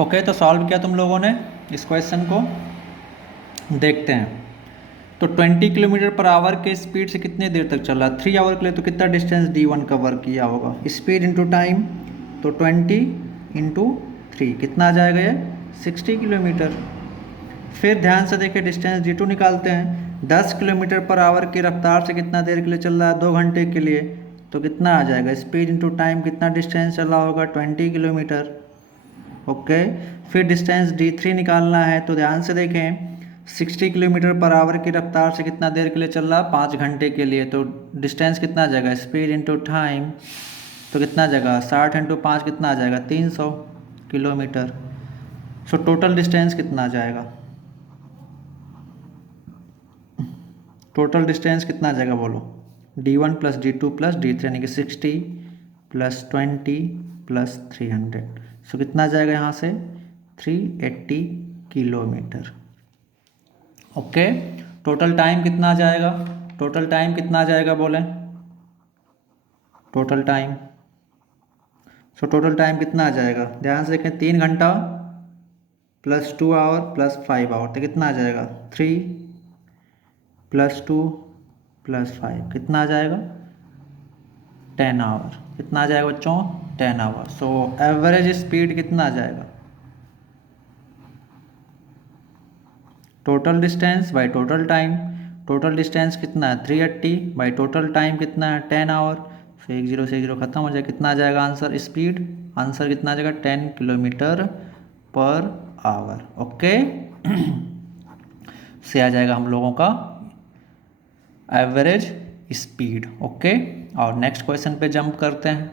ओके, तो सॉल्व किया तुम लोगों ने इस क्वेश्चन को, देखते हैं। तो 20 किलोमीटर पर आवर के स्पीड से कितने देर तक चला, 3 आवर के लिए, तो कितना डिस्टेंस d1 कवर किया होगा, स्पीड इंटू टाइम, तो 20 इंटू 3 कितना आ जाएगा ये, 60 किलोमीटर। फिर ध्यान से देखिए डिस्टेंस d2 निकालते हैं, 10 किलोमीटर पर आवर की रफ्तार से कितना देर के लिए चल रहा है, 2 घंटे के लिए, तो कितना आ जाएगा, स्पीड इंटू टाइम, कितना डिस्टेंस चला होगा, 20 किलोमीटर। ओके, फिर डिस्टेंस d3 निकालना है, तो ध्यान से देखें 60 किलोमीटर पर आवर की रफ्तार से कितना देर के लिए चल रहा है, 5 घंटे के लिए, तो डिस्टेंस कितना आ जाएगा, स्पीड इंटू टाइम, तो कितना आ जाएगा, 60 इंटू 5 कितना आ जाएगा, 300 किलोमीटर। सो टोटल डिस्टेंस कितना आ जाएगा, टोटल डिस्टेंस कितना आ जाएगा, बोलो। d1 plus d2 plus d3 यानी कि 60 प्लस 20 प्लस 300, सो कितना आ जाएगा यहाँ से, 380 किलोमीटर। ओके, टोटल टाइम कितना आ जाएगा, टोटल टाइम कितना आ जाएगा, बोले, total time. So total time कितना आ जाएगा, ध्यान से देखें, 3 घंटा प्लस 2 आवर प्लस 5 आवर, तो कितना आ जाएगा, 3 प्लस 2 प्लस 5 कितना आ जाएगा, 10 आवर। कितना आ जाएगा बच्चों, 10 आवर। सो एवरेज स्पीड कितना आ जाएगा, total distance by total time. Total distance कितना है, 380 बाय टोटल टाइम कितना है, 10 आवर। तो 1 0 से 1 0 खत्म हो जाएगा, कितना आ जाएगा आंसर, स्पीड, आंसर कितना आ जाएगा, 10 किलोमीटर पर आवर। ओके, से आ जाएगा हम लोगों का एवरेज स्पीड। ओके, और नेक्स्ट क्वेश्चन पे जंप करते हैं।